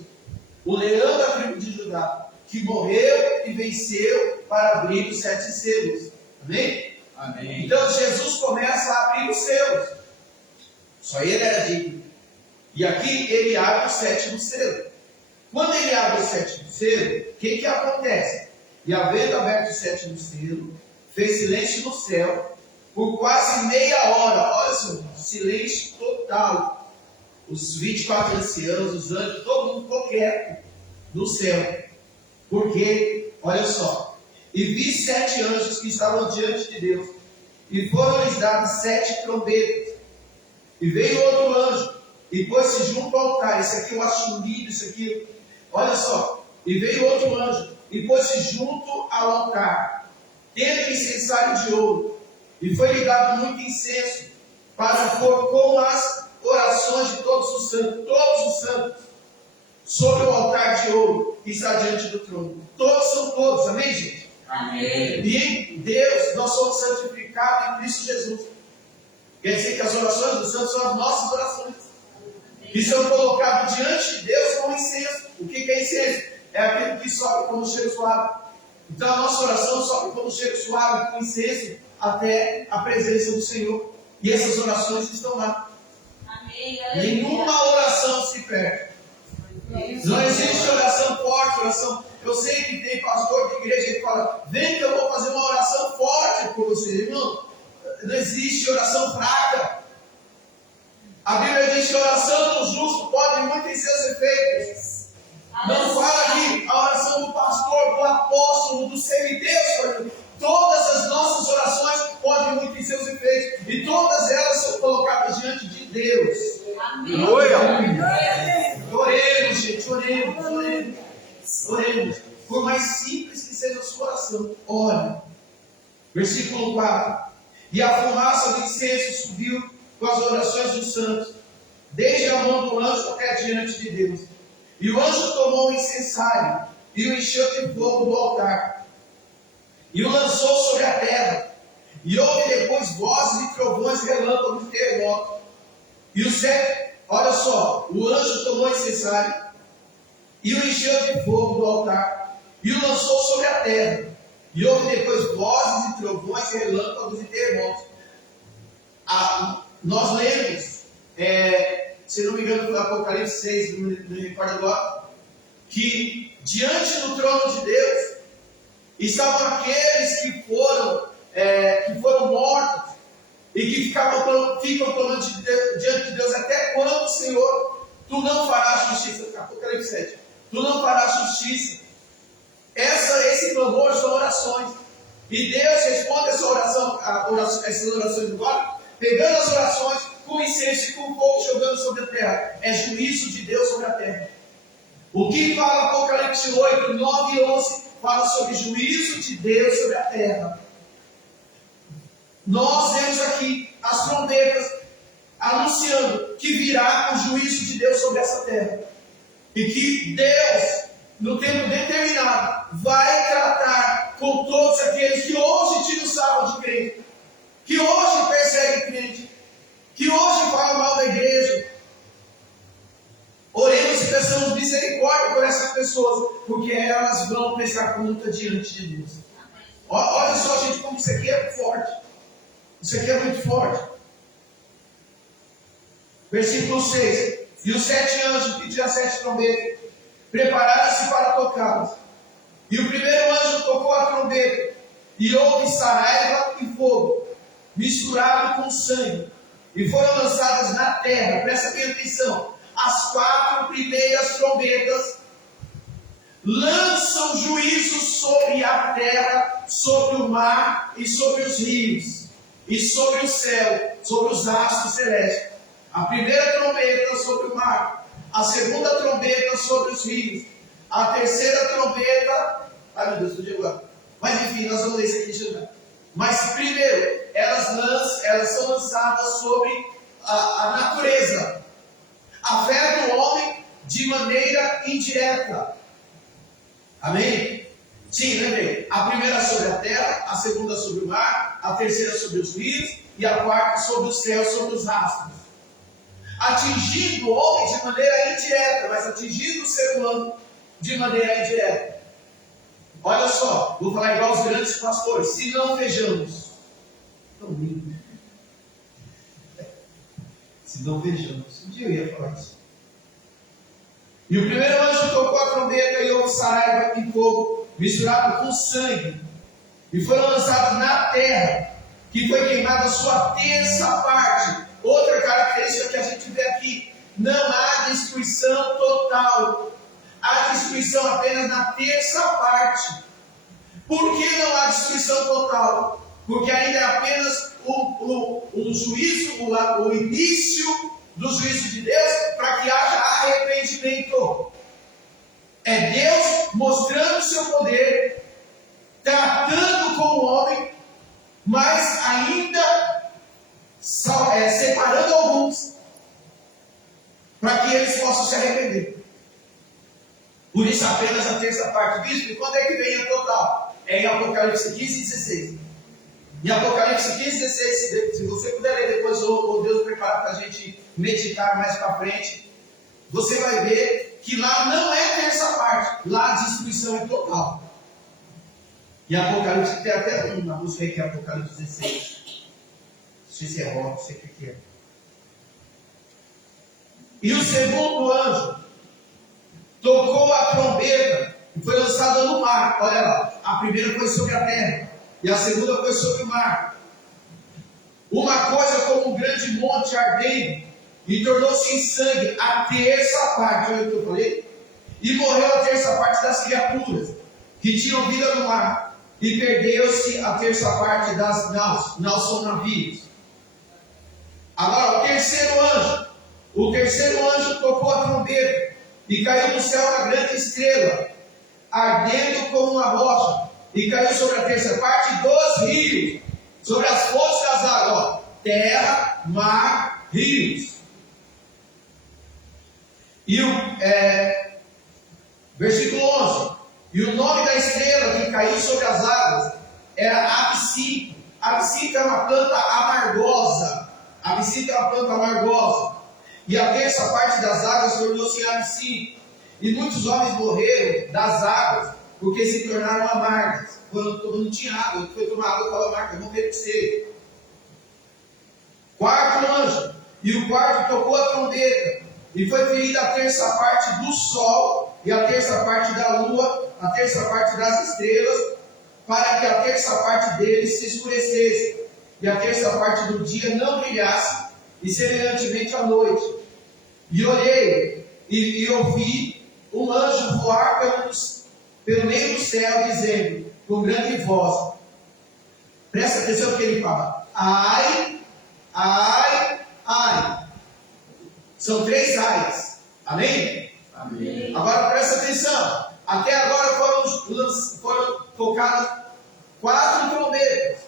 o leão da tribo de Judá, que morreu e venceu para abrir os 7 selos. Amém? Amém. Então Jesus começa a abrir os selos. Só ele era digno. E aqui ele abre o 7º selo. Quando ele abre o 7º selo, o que acontece? E havendo aberto o 7º selo, fez silêncio no céu por quase meia hora. Olha só, silêncio total. Os 24 anciãos, os anjos, todo mundo ficou quieto no céu. Porque, olha só, e vi 7 anjos que estavam diante de Deus, e foram-lhes dadas 7 trombetas. E veio outro anjo, e pôs-se junto ao altar. Esse aqui eu acho lindo, isso aqui. Olha só, e veio outro anjo, e pôs-se junto ao altar, tendo incensário de ouro, e foi-lhe dado muito incenso, para pôr com as orações de todos os santos, sobre o altar de ouro que está diante do trono. Todos são todos, amém, gente? Amém. E em Deus nós somos santificados em Cristo Jesus. Quer dizer que as orações dos santos são as nossas orações, que são colocadas diante de Deus com incenso. O que é incenso? É aquilo que sobe como cheiro suave. Então a nossa oração sobe como cheiro suave, com incenso, até a presença do Senhor. E essas orações estão lá. Amém. Nenhuma oração se perde. Não existe oração forte, oração. Eu sei que tem pastor de igreja que fala: vem que eu vou fazer uma oração forte por você. Irmão, não existe oração fraca. A Bíblia diz que a oração do justo pode muito em seus efeitos. Não fala aqui a oração do pastor, do apóstolo, do semideus. Todas as nossas orações podem muito em seus efeitos. E todas elas são colocadas diante de Deus. Amém. Oremos, gente, oremos. Por mais simples que seja a sua oração, ore. Versículo 4. E a fumaça do incenso subiu com as orações dos santos, desde a mão do anjo até diante de Deus. E o anjo tomou o incensário e o encheu de fogo do altar, e o lançou sobre a terra. E houve depois vozes e trovões, relâmpagos e terremotos. E o céu, olha só, o anjo tomou o incensário e o encheu de fogo do altar, e o lançou sobre a terra. E houve depois vozes e trovões, relâmpagos e terremotos. Nós lemos, se não me engano, foi Apocalipse 6, não me recordo agora, que diante do trono de Deus estavam aqueles que foram mortos e que ficam clamando diante de Deus: até quando, Senhor, tu não farás justiça? Apocalipse 7. Tu não farás justiça. Esse clamor são orações. E Deus responde essas orações agora, pegando as orações com incenso e com fogo jogando sobre a terra. É juízo de Deus sobre a terra. O que fala Apocalipse 8, 9 e 11 fala sobre juízo de Deus sobre a terra. Nós vemos aqui as trombetas anunciando que virá o juízo de Deus sobre essa terra. E que Deus, no tempo determinado, vai tratar com todos aqueles que hoje tiram sarro de crente, que hoje perseguem crente, que hoje falam mal da igreja. Oremos e peçamos misericórdia por essas pessoas, porque elas vão prestar conta diante de Deus. Olha só, gente, como isso aqui é forte. Isso aqui é muito forte. Versículo 6. E os 7 anjos que tinham 7 trombetas prepararam-se para tocá-las. E o primeiro anjo tocou a trombeta, e houve saraiva e fogo, misturado com sangue, e foram lançadas na terra. Presta bem atenção. As 4 primeiras trombetas lançam juízo sobre a terra, sobre o mar e sobre os rios, e sobre o céu, sobre os astros celestes. A primeira trombeta sobre o mar, a segunda trombeta sobre os rios, a terceira trombeta... Ai meu Deus, estou de agora. Mas enfim, nós vamos ler isso aqui já. Mas primeiro, elas são lançadas sobre a natureza. Afeta o homem de maneira indireta. Amém? Sim, lembrei. A primeira sobre a terra, a segunda sobre o mar, a terceira sobre os rios e a quarta sobre os céus, sobre os rastros. Atingindo o homem de maneira indireta, mas atingindo o ser humano de maneira indireta. Olha só, vou falar igual os grandes pastores. Se não vejamos, tão lindo. Se não vejamos, um dia eu ia falar isso. E o primeiro anjo tocou a trombeta e houve saraiva e fogo misturado com sangue, e foram lançados na terra, que foi queimada a sua terça parte. Outra característica que a gente vê aqui: não há destruição total, há destruição apenas na terça parte. Por que não há destruição total? Porque ainda é apenas o juízo, o início do juízo de Deus, para que haja arrependimento. É Deus mostrando o seu poder, tratando com o homem, mas ainda separando alguns, para que eles possam se arrepender. Por isso apenas a terça parte. Bispo, e quando é que vem a total? É em Apocalipse 15 e 16. Em Apocalipse 15 e 16, se você puder ler depois, ou Deus preparar para a gente meditar mais para frente, você vai ver que lá não é terça parte, lá a destruição é total. E Apocalipse tem até uma música aí que é Apocalipse 16. Não sei se é rock, não sei o que é. E o segundo anjo tocou a trombeta e foi lançada no mar. Olha lá, a primeira foi sobre a terra e a segunda foi sobre o mar. Uma coisa como um grande monte ardendo, e tornou-se em sangue a terça parte. Olha o que eu falei. E morreu a terça parte das criaturas que tinham vida no mar, e perdeu-se a terça parte das naus. Naus são navios. Agora, o terceiro anjo tocou a trombeta e caiu do céu uma grande estrela, ardendo como uma rocha, e caiu sobre a terça parte dos rios, sobre as fontes das águas. Ó, terra, mar, rios. E versículo 11. E o nome da estrela que caiu sobre as águas era absinto. Absinto é uma planta amargosa. Absinto é uma planta amargosa. E a terça parte das águas tornou-se em absinto. E muitos homens morreram das águas, porque se tornaram amargas. Quando não tinha água, foi tomar água e falou amarga, morrer de sede. Quarto anjo. E o quarto tocou a trombeta. E foi ferida a terça parte do sol, e a terça parte da lua, a terça parte das estrelas, para que a terça parte deles se escurecesse, e a terça parte do dia não brilhasse, e semelhantemente à noite. E olhei, e ouvi um anjo voar pelo meio do céu, dizendo, com grande voz, presta atenção no que ele fala: ai, ai, ai. São 3 ais. Amém? Amém. Agora presta atenção. Até agora foram tocadas 4 trombetas.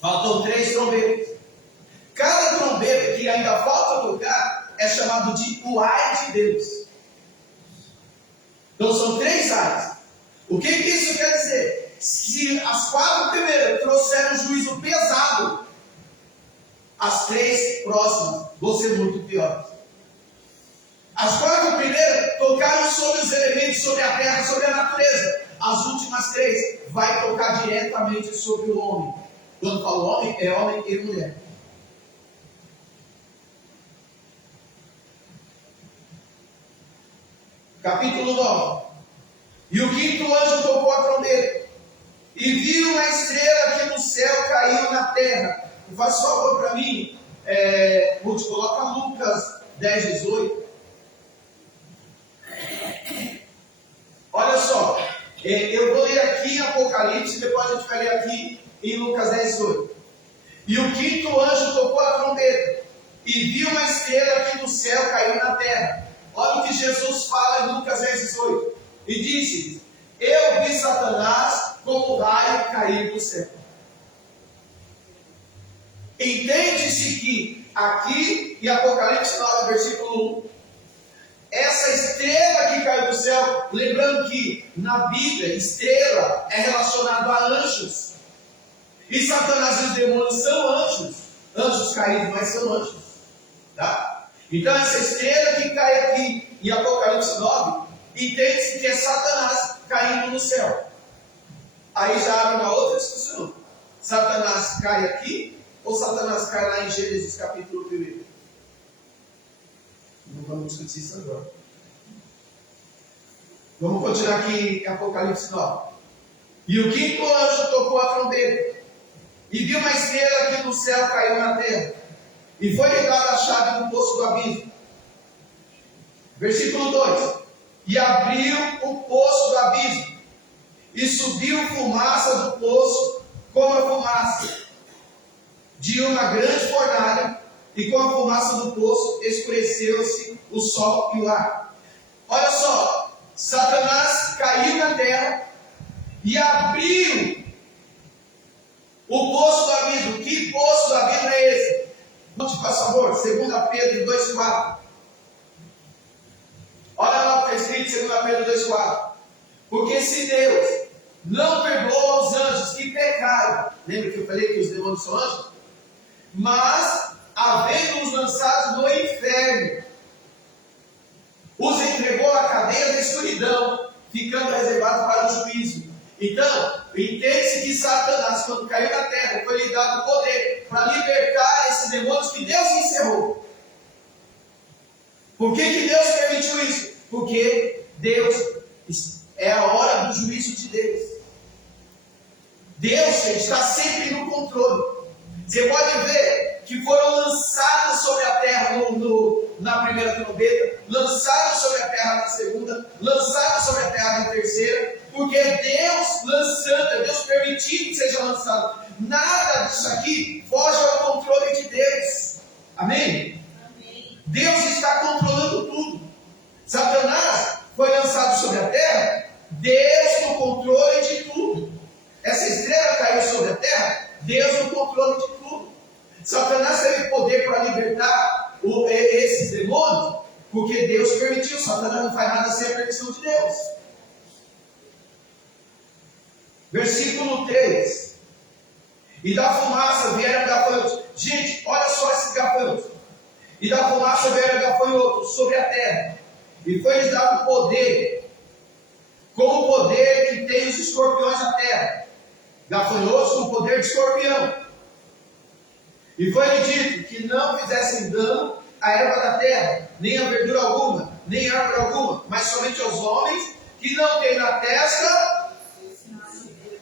Faltam 3 trombetas. Cada trombeta que ainda falta tocar é chamado de o ai de Deus. Então são 3 ais. O que isso quer dizer? Se as 4 primeiras trouxeram um juízo pesado, as 3 próximas vão ser muito piores. As 4 primeiras tocaram sobre os elementos, sobre a terra, sobre a natureza. As últimas 3 vai tocar diretamente sobre o homem. Quando falo homem, é homem e mulher. Capítulo 9. E o quinto anjo tocou a trombeta, e viu uma estrela que no céu caiu na terra. Faz favor para mim, Ruth, coloca Lucas 10, 18. Olha só, eu vou ler aqui em Apocalipse, depois a gente vai ler aqui em Lucas 10, 18. E o quinto anjo tocou a trombeta, e viu uma estrela que do céu caiu na terra. Olha o que Jesus fala em Lucas 10, 18. E disse: eu vi Satanás como raio cair do céu. Entende-se que aqui em Apocalipse 9, versículo 1, essa estrela que caiu do céu, lembrando que na Bíblia, estrela é relacionado a anjos. E Satanás e os demônios são anjos. Anjos caídos, mas são anjos. Tá? Então essa estrela que cai aqui em Apocalipse 9, entende-se que é Satanás caindo no céu. Aí já abre uma outra discussão. Satanás cai aqui ou Satanás cai lá em Gênesis capítulo 1? Não vamos discutir isso agora. Vamos continuar aqui em Apocalipse 9. E o quinto anjo tocou a trombeta, e viu uma estrela que do céu caiu na terra, e foi-lhe dada a chave do poço do abismo. Versículo 2: E abriu o poço do abismo, e subiu fumaça do poço, como a fumaça de uma grande fornalha, e com a fumaça do poço escureceu-se o sol e o ar. Olha só, Satanás caiu na terra e abriu o poço do abismo. Que poço do abismo é esse? Note, por favor, 2 Pedro 2,4. Olha lá o que está escrito em 2 Pedro 2,4. Porque se Deus não perdoa aos anjos que pecaram, lembra que eu falei que os demônios são anjos? Mas, havendo-os lançados no inferno, os entregou à cadeia da escuridão, ficando reservados para o juízo. Então, entende-se que Satanás, quando caiu na terra, foi lhe dado poder para libertar esses demônios que Deus encerrou. Por que Deus permitiu isso? Porque Deus é a hora do juízo de Deus. Deus, gente, está sempre no controle. Você pode ver que foram lançados sobre a terra na primeira trombeta, lançados sobre a terra na segunda, lançados sobre a terra na terceira, porque Deus lançando, Deus permitindo que seja lançado. Nada disso aqui foge ao controle de Deus. Amém? Amém. Deus está controlando tudo. Satanás foi lançado sobre a terra, Deus no controle de tudo. Essa estrela caiu sobre a terra, Deus no controle de tudo. Satanás teve poder para libertar esses demônios, porque Deus permitiu. Satanás não faz nada sem a permissão de Deus. Versículo 3. E da fumaça vieram gafanhotos. Gente, olha só esses gafanhotos. E da fumaça vieram gafanhotos sobre a terra, e foi-lhes dado poder, como o poder que tem os escorpiões na terra. Gafanhotos com poder de escorpião. E foi-lhe dito que não fizessem dano à erva da terra, nem a verdura alguma, nem árvore alguma, mas somente aos homens que não têm na testa.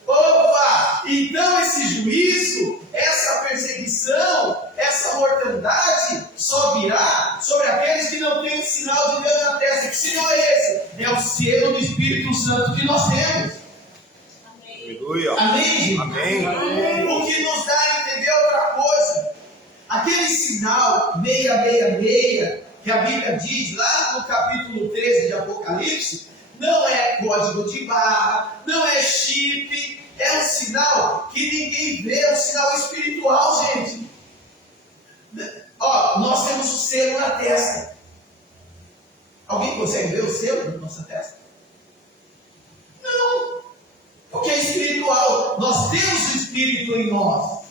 Opa! Então esse juízo, essa perseguição, essa mortandade só virá sobre aqueles que não têm o sinal de Deus na testa. Que sinal é esse? É o selo do Espírito Santo que nós temos. Aleluia. Amém? Amém. O que nos dá a entender outra coisa. Aquele sinal 666 que a Bíblia diz lá no capítulo 13 de Apocalipse, não é código de barra, não é chip, é um sinal que ninguém vê, é um sinal espiritual, gente. Ó, nós temos o selo na testa. Alguém consegue ver o selo na nossa testa? Não. Porque é espiritual. Nós temos o Espírito em nós.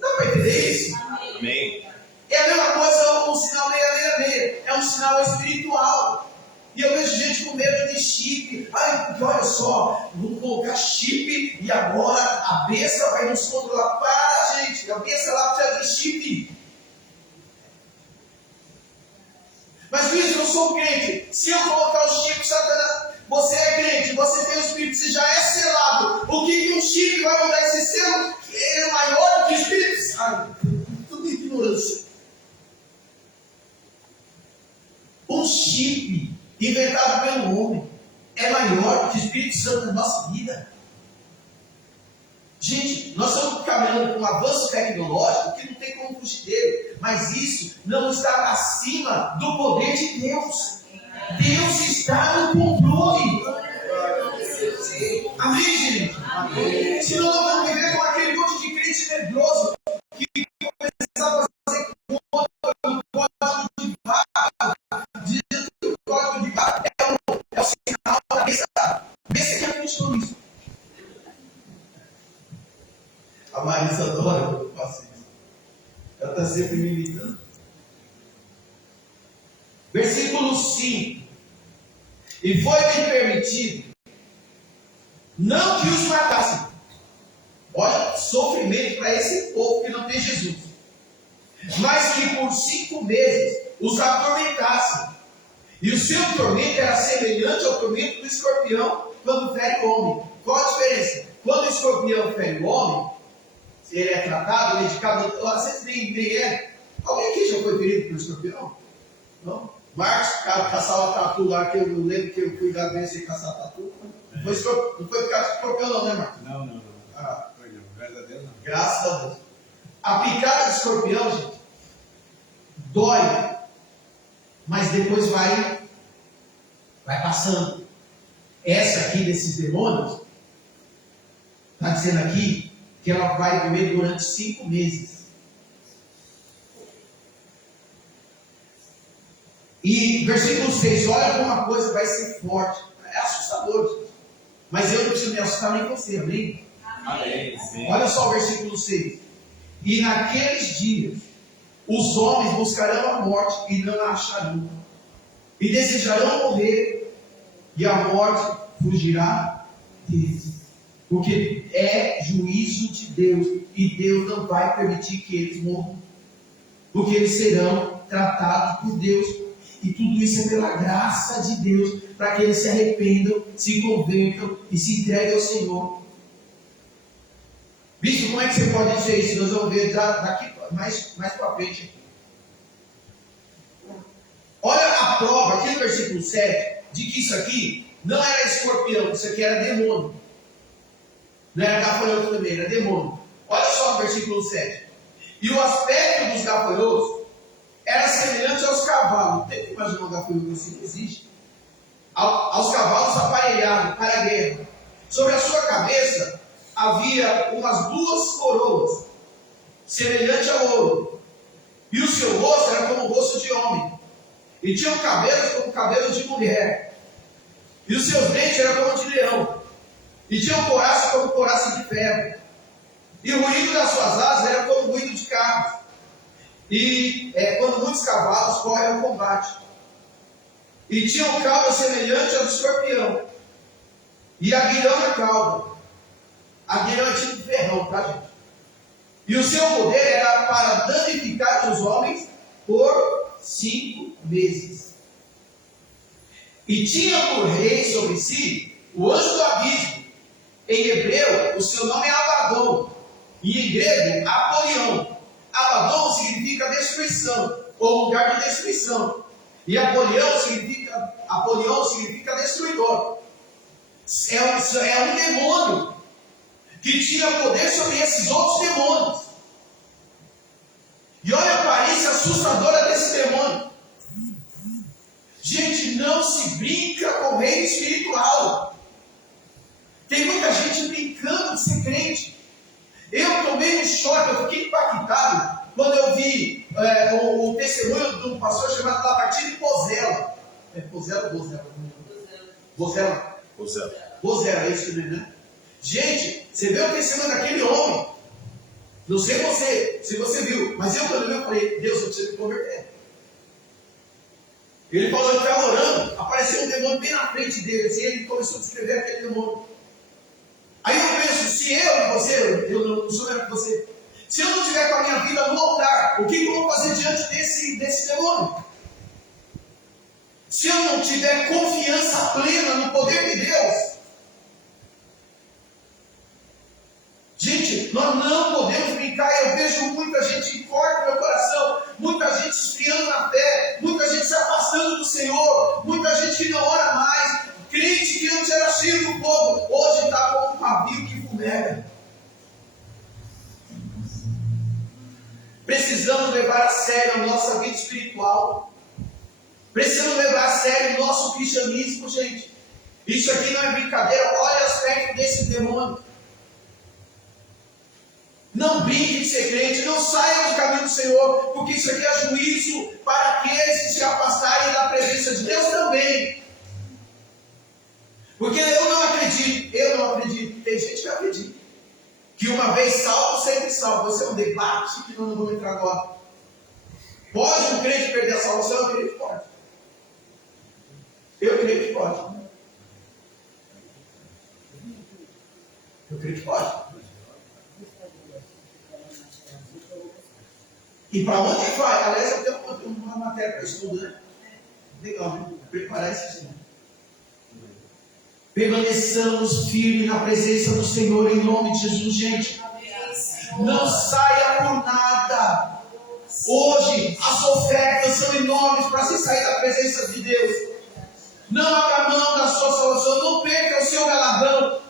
Dá para entender isso? Amém. É a mesma coisa, um sinal 666. É um sinal espiritual. E eu vejo gente com medo de chip. Ai, porque olha só, vamos colocar chip e agora a besta vai nos controlar. Para, gente, a besta lá precisa de chip. Mas Luiz, eu sou crente. Se eu colocar o chip, Satanás, você é crente, você tem o Espírito, você já é selado. O que um chip vai mudar esse selo? Ele é maior que o Espírito Santo. Tudo ignorância. Um chip inventado pelo homem é maior que o Espírito Santo na nossa vida. Gente, nós estamos caminhando com um avanço tecnológico que não tem como fugir dele. Mas isso não está acima do poder de Deus. Deus está no controle. Amém, gente? Amém. Senão nós vamos viver com aquele monte de crente medroso que Ela está sempre me imitando. Versículo 5. E foi-me permitido não que os matassem. Olha o sofrimento para esse povo que não tem Jesus. Mas que por 5 meses os atormentassem. E o seu tormento era semelhante ao tormento do escorpião quando fere o homem. Qual a diferença? Quando o escorpião fere o homem, ele é tratado, medicado, às vezes nem é. Alguém aqui já foi ferido por escorpião? Não? Marcos, caçava tatu lá, que eu lembro que eu fui da vez sem caçar tatu. Não foi por causa de escorpião não, né, Marcos? Não. Ah, Foi não. Graças a Deus não. graças a Deus. A picada de escorpião, gente, dói, mas depois vai passando. Essa aqui desses demônios, está dizendo aqui que ela vai doer durante 5 meses. E versículo 6, olha como uma coisa vai ser forte. É assustador, gente. Mas eu não preciso me assustar nem você, amém? Amém. Sim. Olha só o versículo 6. E naqueles dias os homens buscarão a morte e não a acharão. E desejarão morrer, e a morte fugirá deles. Porque é juízo de Deus, e Deus não vai permitir que eles morram. Porque eles serão tratados por Deus. E tudo isso é pela graça de Deus, para que eles se arrependam, se convertam e se entreguem ao Senhor. Bispo, como é que você pode dizer isso? Nós vamos ver daqui mais para frente. Olha a prova aqui no versículo 7, de que isso aqui não era escorpião, isso aqui era demônio. Não era gafanhoto também, era demônio. Olha só no versículo 7. E o aspecto dos gafanhotos era semelhante aos cavalos. Tem que imaginar um gafanhoto assim, não existe. Aos cavalos aparelhados para a guerra. Sobre a sua cabeça havia umas 2 coroas, semelhante ao ouro. E o seu rosto era como o rosto de homem. E tinham cabelos como cabelos de mulher. E os seus dentes eram como de leão. E tinham couraça como couraça de ferro. E o ruído das suas asas era como o ruído de carros. E quando muitos cavalos correm ao combate. E tinham cauda semelhante ao do escorpião. E aguilhão na cauda. Aguilhão é tipo de ferrão, tá, gente? E o seu poder era para danificar os homens por 5 meses. E tinha por rei sobre si o anjo do abismo. Em hebreu, o seu nome é Abaddon. E em grego, Apolion. Abaddon significa destruição, ou lugar de destruição. E Apolion significa destruidor. É um demônio que tinha poder sobre esses outros demônios. E olha a aparência assustadora desse demônio. Gente, não se brinca com o reino espiritual. Tem muita gente brincando de ser crente. Eu tomei um choque, eu fiquei impactado quando eu vi o testemunho de um pastor chamado Lamartine Pozella. É Pozella ou Bozella? Bozella, é isso mesmo, né? Gente, você vê o testemunho daquele homem. Não sei se você viu, mas quando eu falei, Deus, eu preciso me converter. Ele falou, ele estava orando, apareceu um demônio bem na frente dele, assim, ele começou a descrever aquele demônio. Aí eu penso, se eu e você, eu não sou melhor que você, se eu não estiver com a minha vida no altar, o que eu vou fazer diante desse demônio? Se eu não tiver confiança plena no poder de Deus, gente, nós não podemos brincar. Eu vejo muita gente forte no meu coração, muita gente esfriando na fé, muita gente se afastando do Senhor, muita gente que não ora mais, crente que antes era cheio do povo, hoje está como um pavio que fumega. Precisamos levar a sério a nossa vida espiritual. Precisamos levar a sério o nosso cristianismo, gente. Isso aqui não é brincadeira. Olha o aspecto desse demônio. Não brinque de ser crente, não saia do caminho do Senhor, porque isso aqui é juízo para aqueles que se afastarem da presença de Deus também. Porque eu não acredito, tem gente que acredita, que uma vez salvo, sempre salvo. Você é um debate que não vou entrar agora. Pode um crente perder a salvação? Eu creio que pode. Eu creio que pode. Eu creio que pode. E para onde vai? Aliás, eu tenho uma matéria para estudo, né? Legal, né? Preparar esse estudo. Permaneçamos firmes na presença do Senhor em nome de Jesus, gente. Não saia por nada. Hoje as ofertas são enormes para se sair da presença de Deus. Não abra mão da sua salvação, não perca o seu galardão.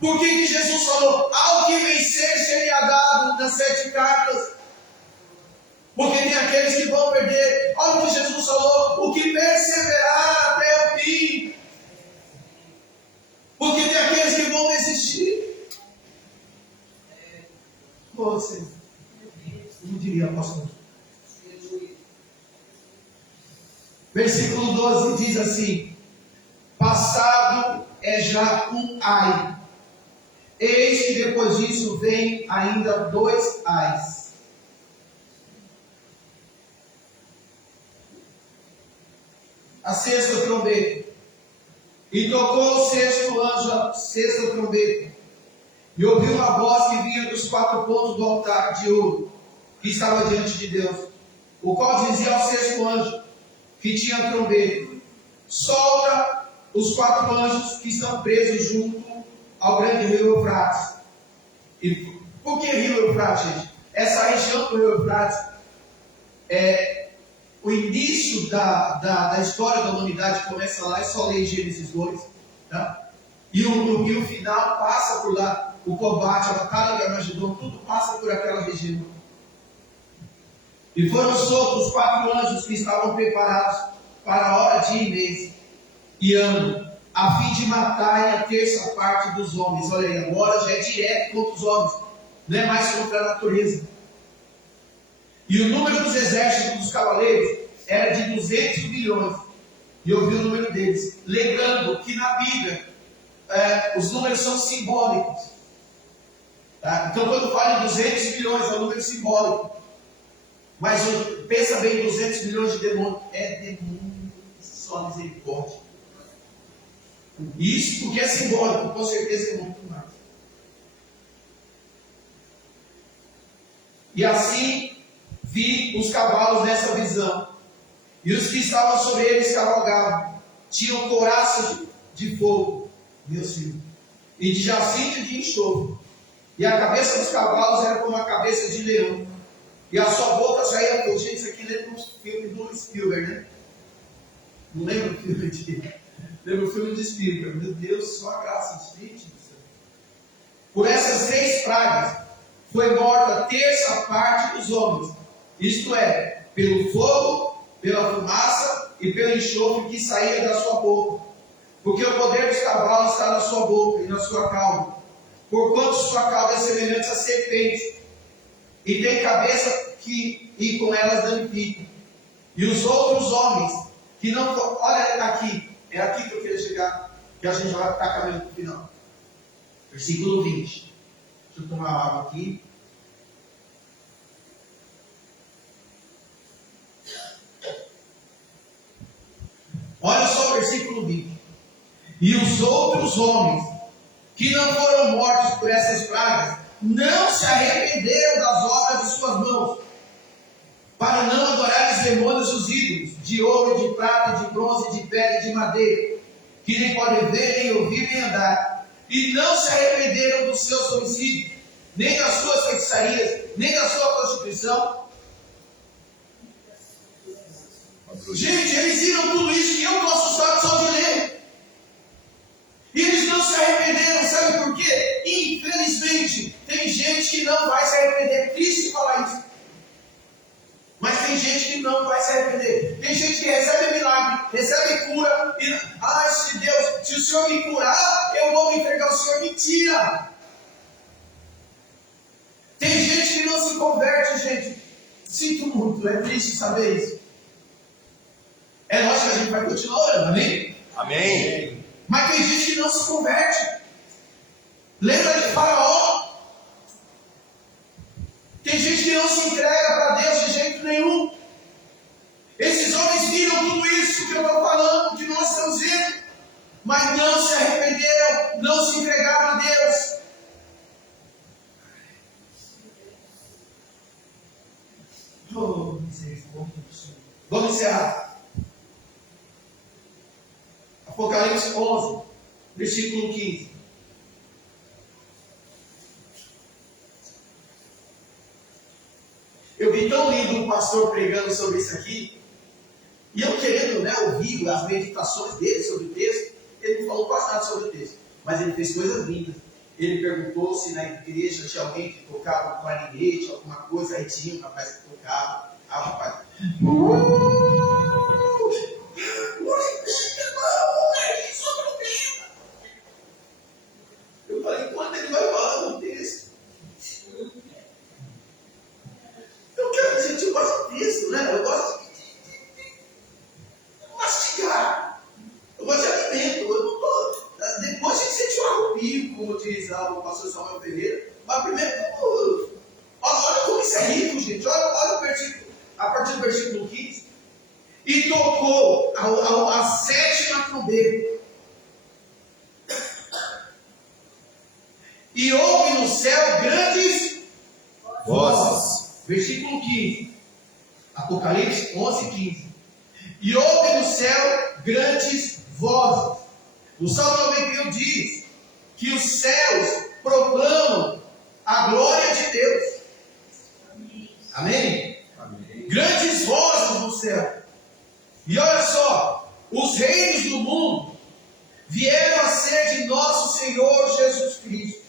Por que Jesus falou? Ao que vencer seria dado nas 7 cartas. Porque tem aqueles que vão perder. Olha o que Jesus falou: o que perseverar até o fim. Porque tem aqueles que vão desistir. Você não diria, pastor. Versículo 12 diz assim: passado é já um ai. Eis que depois disso vem ainda 2 ais. A 6ª trombeta. E tocou o 6º anjo a 6ª trombeta. E ouviu uma voz que vinha dos 4 pontos do altar de ouro, que estava diante de Deus, o qual dizia ao 6º anjo, que tinha a trombeta: solta os 4 anjos que estão presos junto ao grande rio Eufrates. E por que rio Eufrates, gente? Essa região do rio Eufrates o início da história da humanidade começa lá, é só ler Gênesis 2, tá? E o final passa por lá. O combate, a batalha de Armagedon, tudo passa por aquela região. E foram soltos os 4 anjos que estavam preparados para a hora, dia e mês e ano, a fim de matarem a 1/3 parte dos homens. Olha aí, agora já é direto contra os homens, não é mais contra a natureza. E o número dos exércitos dos cavaleiros era de 200 milhões. E eu vi o número deles. Lembrando que na Bíblia os números são simbólicos. Tá? Então quando fala em 200 milhões é um número simbólico. Mas pensa bem, 200 milhões de demônios. É demônio, só misericórdia. Isso porque é simbólico, com certeza é muito mais. E assim vi os cavalos nessa visão, e os que estavam sobre eles cavalgavam, tinham couraças de fogo, meu Senhor, e de jacinto de enxofre, e a cabeça dos cavalos era como a cabeça de leão, e a sua boca saía por gente. Isso aqui lembra um filme do Spielberg, né? Não lembra o filme de... Lembra o filme de Spielberg? Meu Deus, só a graça, gente do céu. Por essas 3 pragas foi morta a 1/3 parte dos homens, isto é, pelo fogo, pela fumaça e pelo enxofre que saía da sua boca. Porque o poder dos cavalos está na sua boca e na sua cauda, porquanto sua cauda é semelhante a serpente, e tem cabeça e com elas danifica. E os outros homens que não... Olha aqui, é aqui que eu queria chegar, que a gente vai estar caminhando para o final. Versículo 20. Deixa eu tomar água aqui. Olha só o versículo 20. E os outros homens que não foram mortos por essas pragas não se arrependeram das obras de suas mãos, para não adorar os demônios e os ídolos, de ouro, de prata, de bronze, de pedra e de madeira, que nem podem ver, nem ouvir, nem andar. E não se arrependeram dos seus homicídios, nem das suas feitiçarias, nem da sua prostituição. Gente, eles viram tudo isso e eu estou assustado só de ler. E eles não se arrependeram, sabe por quê? Infelizmente, tem gente que não vai se arrepender. É triste falar isso. Mas tem gente que não vai se arrepender. Tem gente que recebe milagre, recebe cura. E, se o Senhor me curar, eu vou me entregar ao Senhor. Mentira! Tem gente que não se converte, gente. Sinto muito, é triste saber isso. É lógico que a gente vai continuar orando, amém? Amém. Mas tem gente que não se converte. Lembra de Faraó? Tem gente que não se entrega para Deus de jeito nenhum. Esses homens viram tudo isso que eu estou falando, que nós estamos vendo, mas não se arrependeram, não se entregaram a Deus. Oh, misericórdia do Senhor. Vamos encerrar. Apocalipse 11, versículo 15. Eu vi tão lindo um pastor pregando sobre isso aqui, e eu querendo ouvir as meditações dele sobre o texto. Ele não falou quase nada sobre o texto, mas ele fez coisas lindas. Ele perguntou se na igreja tinha alguém que tocava clarinete, alguma coisa. Aí tinha um rapaz que tocava. Ah, o rapaz. Eu falei, quando ele vai falar no texto? Eu quero, gente, eu gosto disso, né? Eu gosto de mastigar. Eu gosto de alimento. Eu não tô... Depois tem que sentir um arrepio, como utilizava o pastor Samuel Pereira. Mas primeiro, olha como isso é rico, gente. Olha o versículo, a partir do versículo 15. E tocou a sétima trombeta. E houve no céu grandes vozes. Versículo 15. Apocalipse 11, 15. E houve no céu grandes vozes. O Salmo 91 diz que os céus proclamam a glória de Deus. Amém? Amém? Grandes vozes no céu. E olha só, os reinos do mundo vieram a ser de nosso Senhor Jesus Cristo.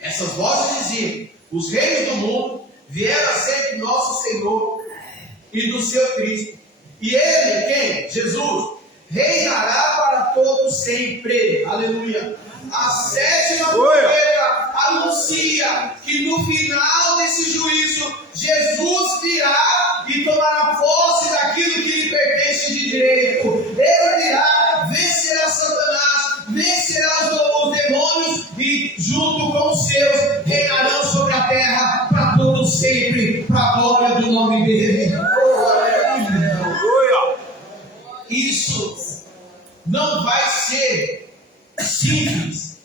Essas vozes diziam: os reinos do mundo vieram a ser de nosso Senhor e do seu Cristo. E Ele, quem? Jesus, reinará para todos sempre. Aleluia. A sétima trombeta anuncia que no final desse juízo, Jesus virá e tomará posse daquilo que lhe pertence de direito. Ele virá, vencerá Satanás, vencerá os demônios e junto com os seus reinarão sobre a terra para todos sempre, para a glória do nome dele. Isso não vai ser simples.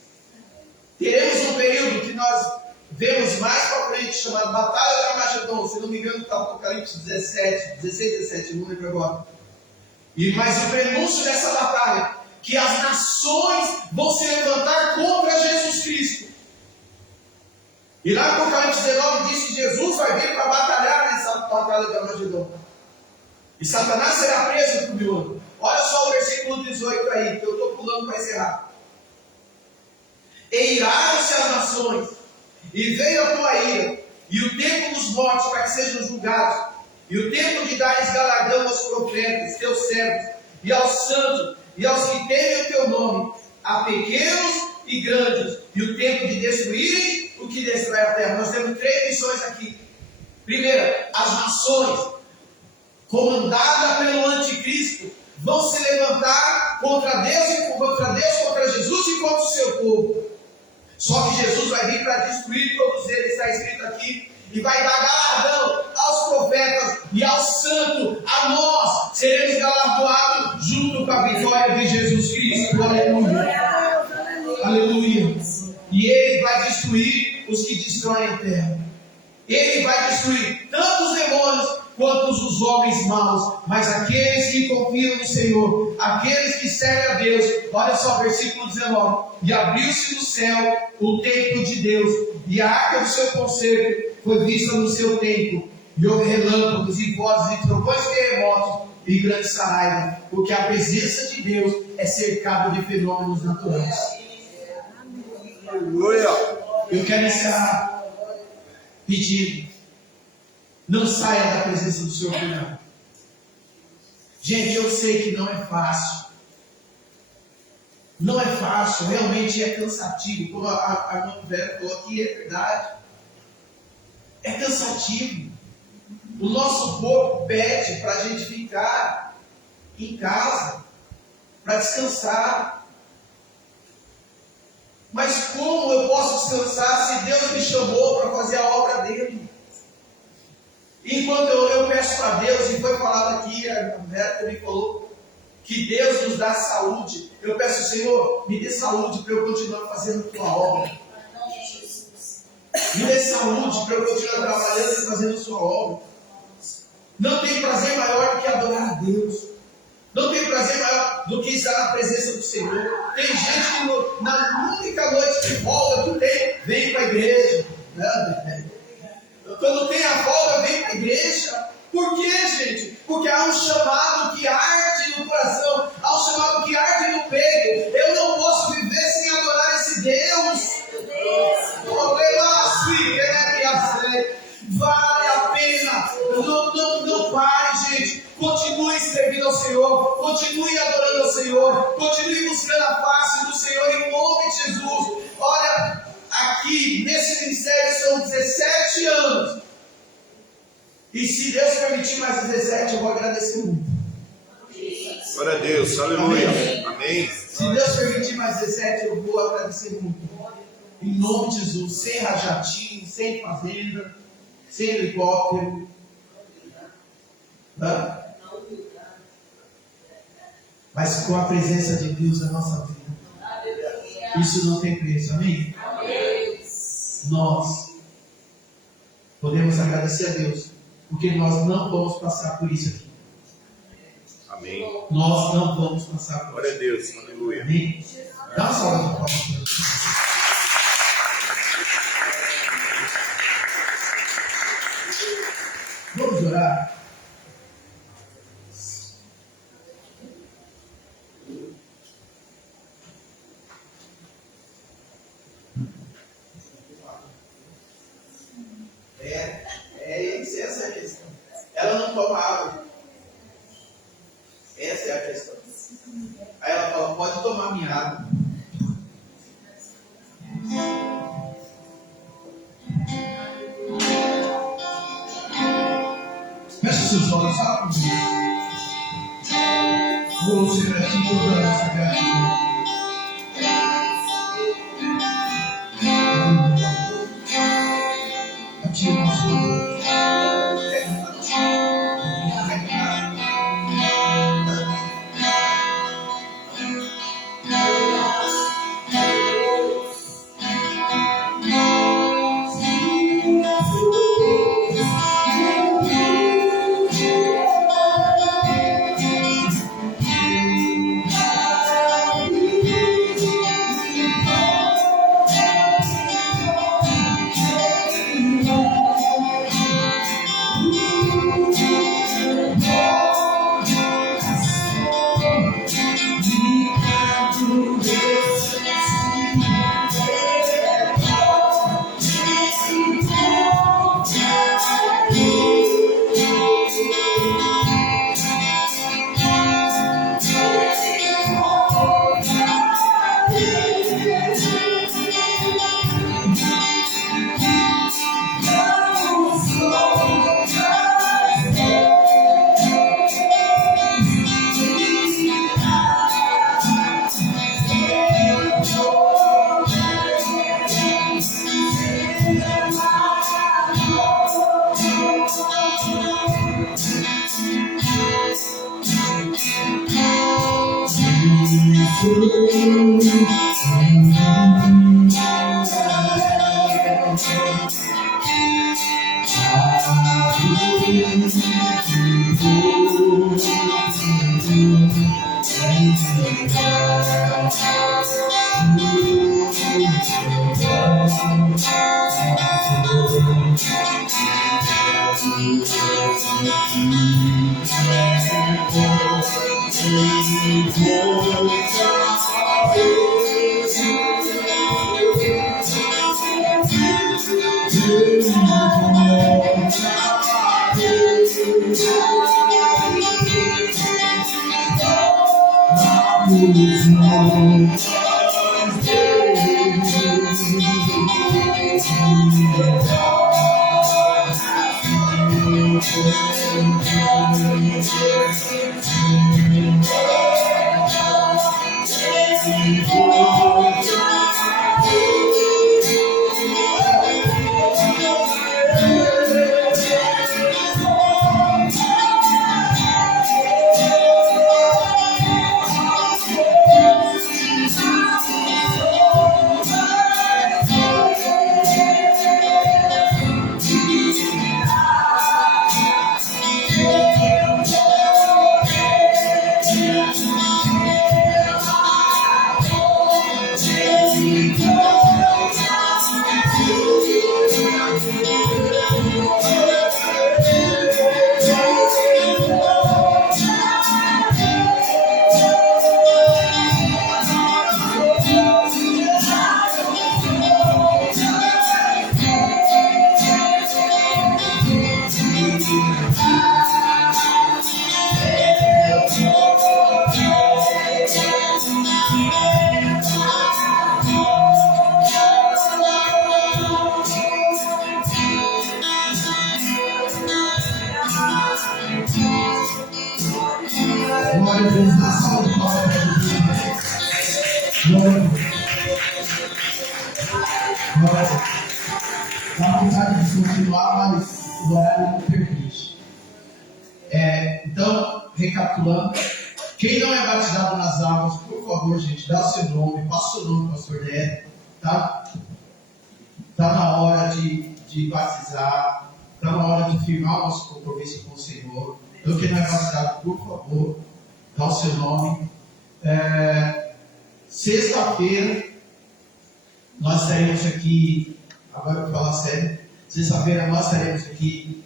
Teremos um período que nós vemos mais para frente, chamado Batalha de Armagedon. Se não me engano, está Apocalipse 16, 17, não lembro agora. Mas o prenúncio dessa batalha, que as nações vão se levantar contra Jesus Cristo. E lá no Apocalipse 19 diz que Jesus vai vir para batalhar nessa batalha de Armagedon. E Satanás será preso por 1000 anos. Olha só o versículo 18 aí, que eu estou pulando para encerrar. E iraram-se as nações, e veio a tua ira, e o tempo dos mortos para que sejam julgados, e o tempo de dares galardão aos profetas, teus servos, e aos santos, e aos que temem o teu nome, a pequenos e grandes, e o tempo de destruírem o que destrói a terra. Nós temos 3 missões aqui. Primeira, as nações, comandada pelo anticristo, vão se levantar contra Deus, contra Jesus e contra o seu povo. Só que Jesus vai vir para destruir todos eles, está escrito aqui, e vai dar galardão aos profetas e aos santos. A nós seremos galardoados junto com a vitória de Jesus Cristo. Aleluia. Aleluia. E Ele vai destruir os que destroem a terra. Ele vai destruir tanto os demônios quanto os homens maus, mas aqueles que confiam no Senhor, aqueles que servem a Deus. Olha só, versículo 19: e abriu-se no céu o templo de Deus, e a arca do seu concerto foi vista no seu templo, e houve relâmpagos e vozes e trovões, terremotos e grande saraiva, porque a presença de Deus é cercada de fenômenos naturais. Eu quero encerrar pedindo: não saia da presença do Senhor por nada. Gente, eu sei que não é fácil. Não é fácil, realmente é cansativo. Como a irmã Vera falou aqui, é verdade. É cansativo. O nosso corpo pede para a gente ficar em casa, para descansar. Mas como eu posso descansar se Deus me chamou para fazer a obra dele? Enquanto eu peço para Deus, e foi falado aqui, a Vera me falou, que Deus nos dá saúde. Eu peço, Senhor, me dê saúde para eu continuar fazendo a tua obra. Me dê saúde para eu continuar trabalhando e fazendo a sua obra. Não tem prazer maior do que adorar a Deus. Não tem prazer maior do que estar na presença do Senhor. Tem gente que na única noite de folga que tem, vem para a igreja. Quando tem a folga, vem para a igreja. Por quê, gente? Porque há um chamado que arde no coração, há um chamado que arde no peito. Eu não posso viver sem adorar esse Deus. Vale a pena. Não pare, gente. Continue servindo ao Senhor. Continue adorando ao Senhor. Continue buscando a face do Senhor em nome de Jesus. Olha, aqui nesse ministério são 17 anos. E se Deus permitir mais 17, eu vou agradecer muito. Glória a Deus, aleluia. Amém. Se Deus permitir mais 17, eu vou agradecer muito. Em nome de Jesus, sem rajatinho, sem fazenda, sem helicóptero. Não? Mas com a presença de Deus na nossa vida. Isso não tem preço, amém? Nós podemos agradecer a Deus, porque nós não vamos passar por isso aqui. Amém. Nós não vamos passar por Glória a isso. Deus, aleluia. Amém? Dá uma salva de palmas para Deus. Vamos orar? Essa é a questão. Ela não toma água. Essa é a questão. Aí ela fala, pode tomar minha água. Feche seus olhos, fala comigo. Vou ser para ti toda a nossa gratidão. A ti o nosso Deus. a Deus. Dá uma salva de palmas para Jesus. Glória. Glória. Dá vontade de continuar, mas o horário não permite. Então, recapitulando, quem não é batizado nas águas, por favor, gente, dá o seu nome, passa o seu nome, pastor Neto, tá? Está na hora de batizar, está na hora de firmar o nosso compromisso com o Senhor. Então, quem não é batizado, por favor, dá o seu nome. Sexta-feira, nós estaremos aqui, agora eu vou falar sério, sexta-feira nós estaremos aqui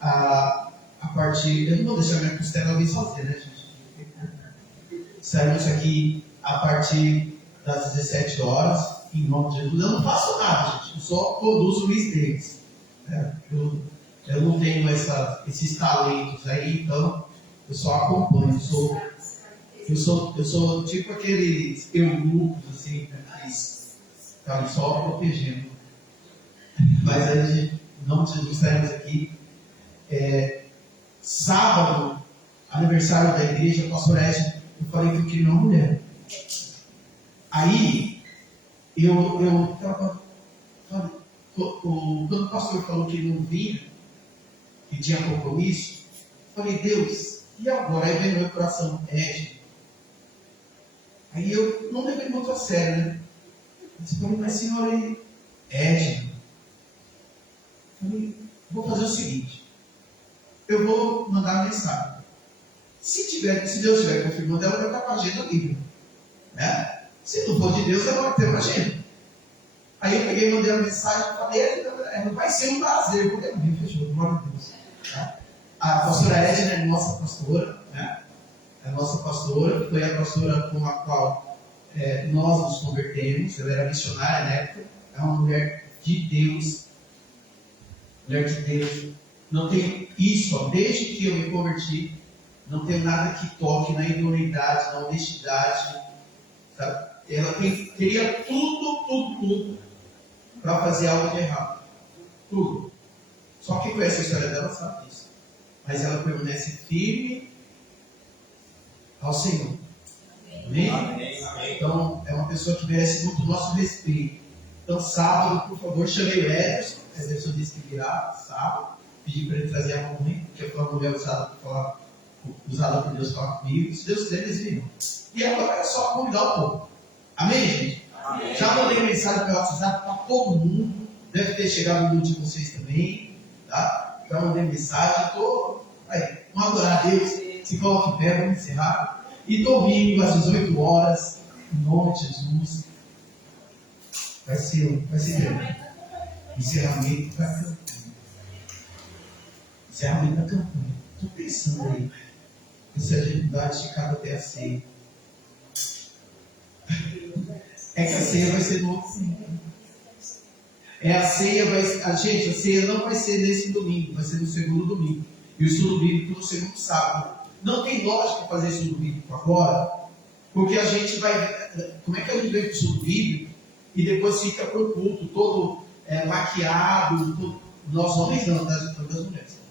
a partir, eu não vou deixar minha costela alguém sozinha, né, gente? Estaremos aqui a partir das 17 horas, em nome de Jesus. Eu não faço nada, gente, eu só produzo o deles. Eu não tenho esses talentos aí, então eu só acompanho. Eu sou tipo aqueles eunucos, assim, que estão só protegendo. Mas a gente, em nome de Jesus, estaremos aqui. Sábado, aniversário da igreja, pastor Edson, eu falei que eu queria uma mulher. Aí, eu estava. Quando o pastor falou que não vinha, que tinha compromisso, eu falei, Deus, e agora? Aí veio meu coração, Aí eu não levei muito a sério, né? Eu falei, mas senhora, Edna. Eu falei, vou fazer o seguinte, eu vou mandar uma mensagem. Se Deus estiver confirmando, ela vai estar com a agenda livre. Né? Se não for de Deus, ela vai ter uma agenda. Aí eu peguei e mandei uma mensagem e falei, vai ser um prazer. Eu falei, fechou, glória a Deus. Tá? A pastora Edna é nossa pastora, né? É a nossa pastora, foi a pastora com a qual nós nos convertemos. Ela era missionária na época, é uma mulher de Deus. Mulher de Deus. Não tem isso, ó, desde que eu me converti, não tem nada que toque na idoneidade, na honestidade. Tá? Ela teria tudo para fazer algo de errado. Tudo. Só quem conhece a história dela sabe disso. Mas ela permanece firme ao Senhor. Amém? Amém? Então, é uma pessoa que merece muito nosso respeito. Então, sábado, por favor, chamei o Ederson disse que virá sábado. Pedi para ele trazer a mamãe, porque foi uma mulher usada por Deus para falar comigo. Se Deus quiser, eles virão. E agora é só convidar o povo. Amém, gente? Amém. Já mandei mensagem pelo WhatsApp para todo mundo. Deve ter chegado no de vocês também. Tá? Já mandei mensagem. Vamos adorar a Deus. Se coloque em pé, vamos encerrar. E domingo, às 18 horas, em nome de Jesus, vai ser grande. Encerramento da campanha. Encerramento da campanha. Estou pensando aí. Se a gente vai esticar até a ceia. É que a ceia vai ser no outro domingo. A ceia não vai ser nesse domingo, vai ser no segundo domingo. E o estudo bíblico no segundo sábado. Não tem lógica fazer estudo bíblico agora, porque a gente vai. Como é que a gente vem para o estudo bíblico e depois fica para o culto todo maquiado? Nós homens não, das mulheres.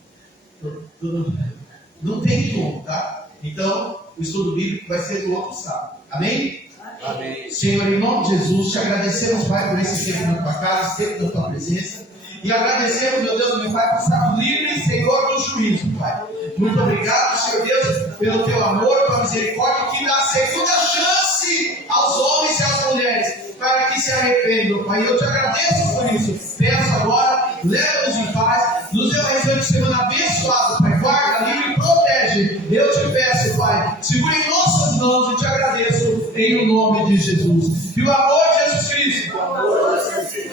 Não tem como, tá? Então, o estudo bíblico vai ser do outro sábado. Amém? Amém. Senhor, em nome de Jesus, te agradecemos, Pai, por esse tempo na tua casa, esse tempo da tua presença. E agradecemos, meu Deus, meu Pai, por estar livre, Senhor, do juízo, Pai. Muito obrigado, Senhor Deus, pelo teu amor, pela misericórdia, que dá segunda chance aos homens e às mulheres, para que se arrependam, Pai. Eu te agradeço por isso. Peço agora, leva-nos em paz, nos dê uma restante de semana abençoada, Pai. Guarda, livre e protege. Eu te peço, Pai, segura em nossas mãos e te agradeço em nome de Jesus. Que o amor de Jesus Cristo,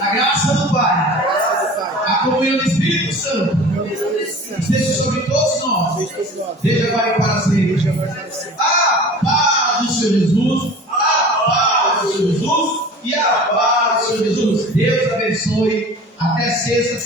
a graça do Pai, a comunhão do Espírito Santo, esteja sobre todos nós, desde agora e para sempre. A paz do Senhor Jesus, a paz do Senhor Jesus e a paz do Senhor Jesus. Deus abençoe. Até sexta,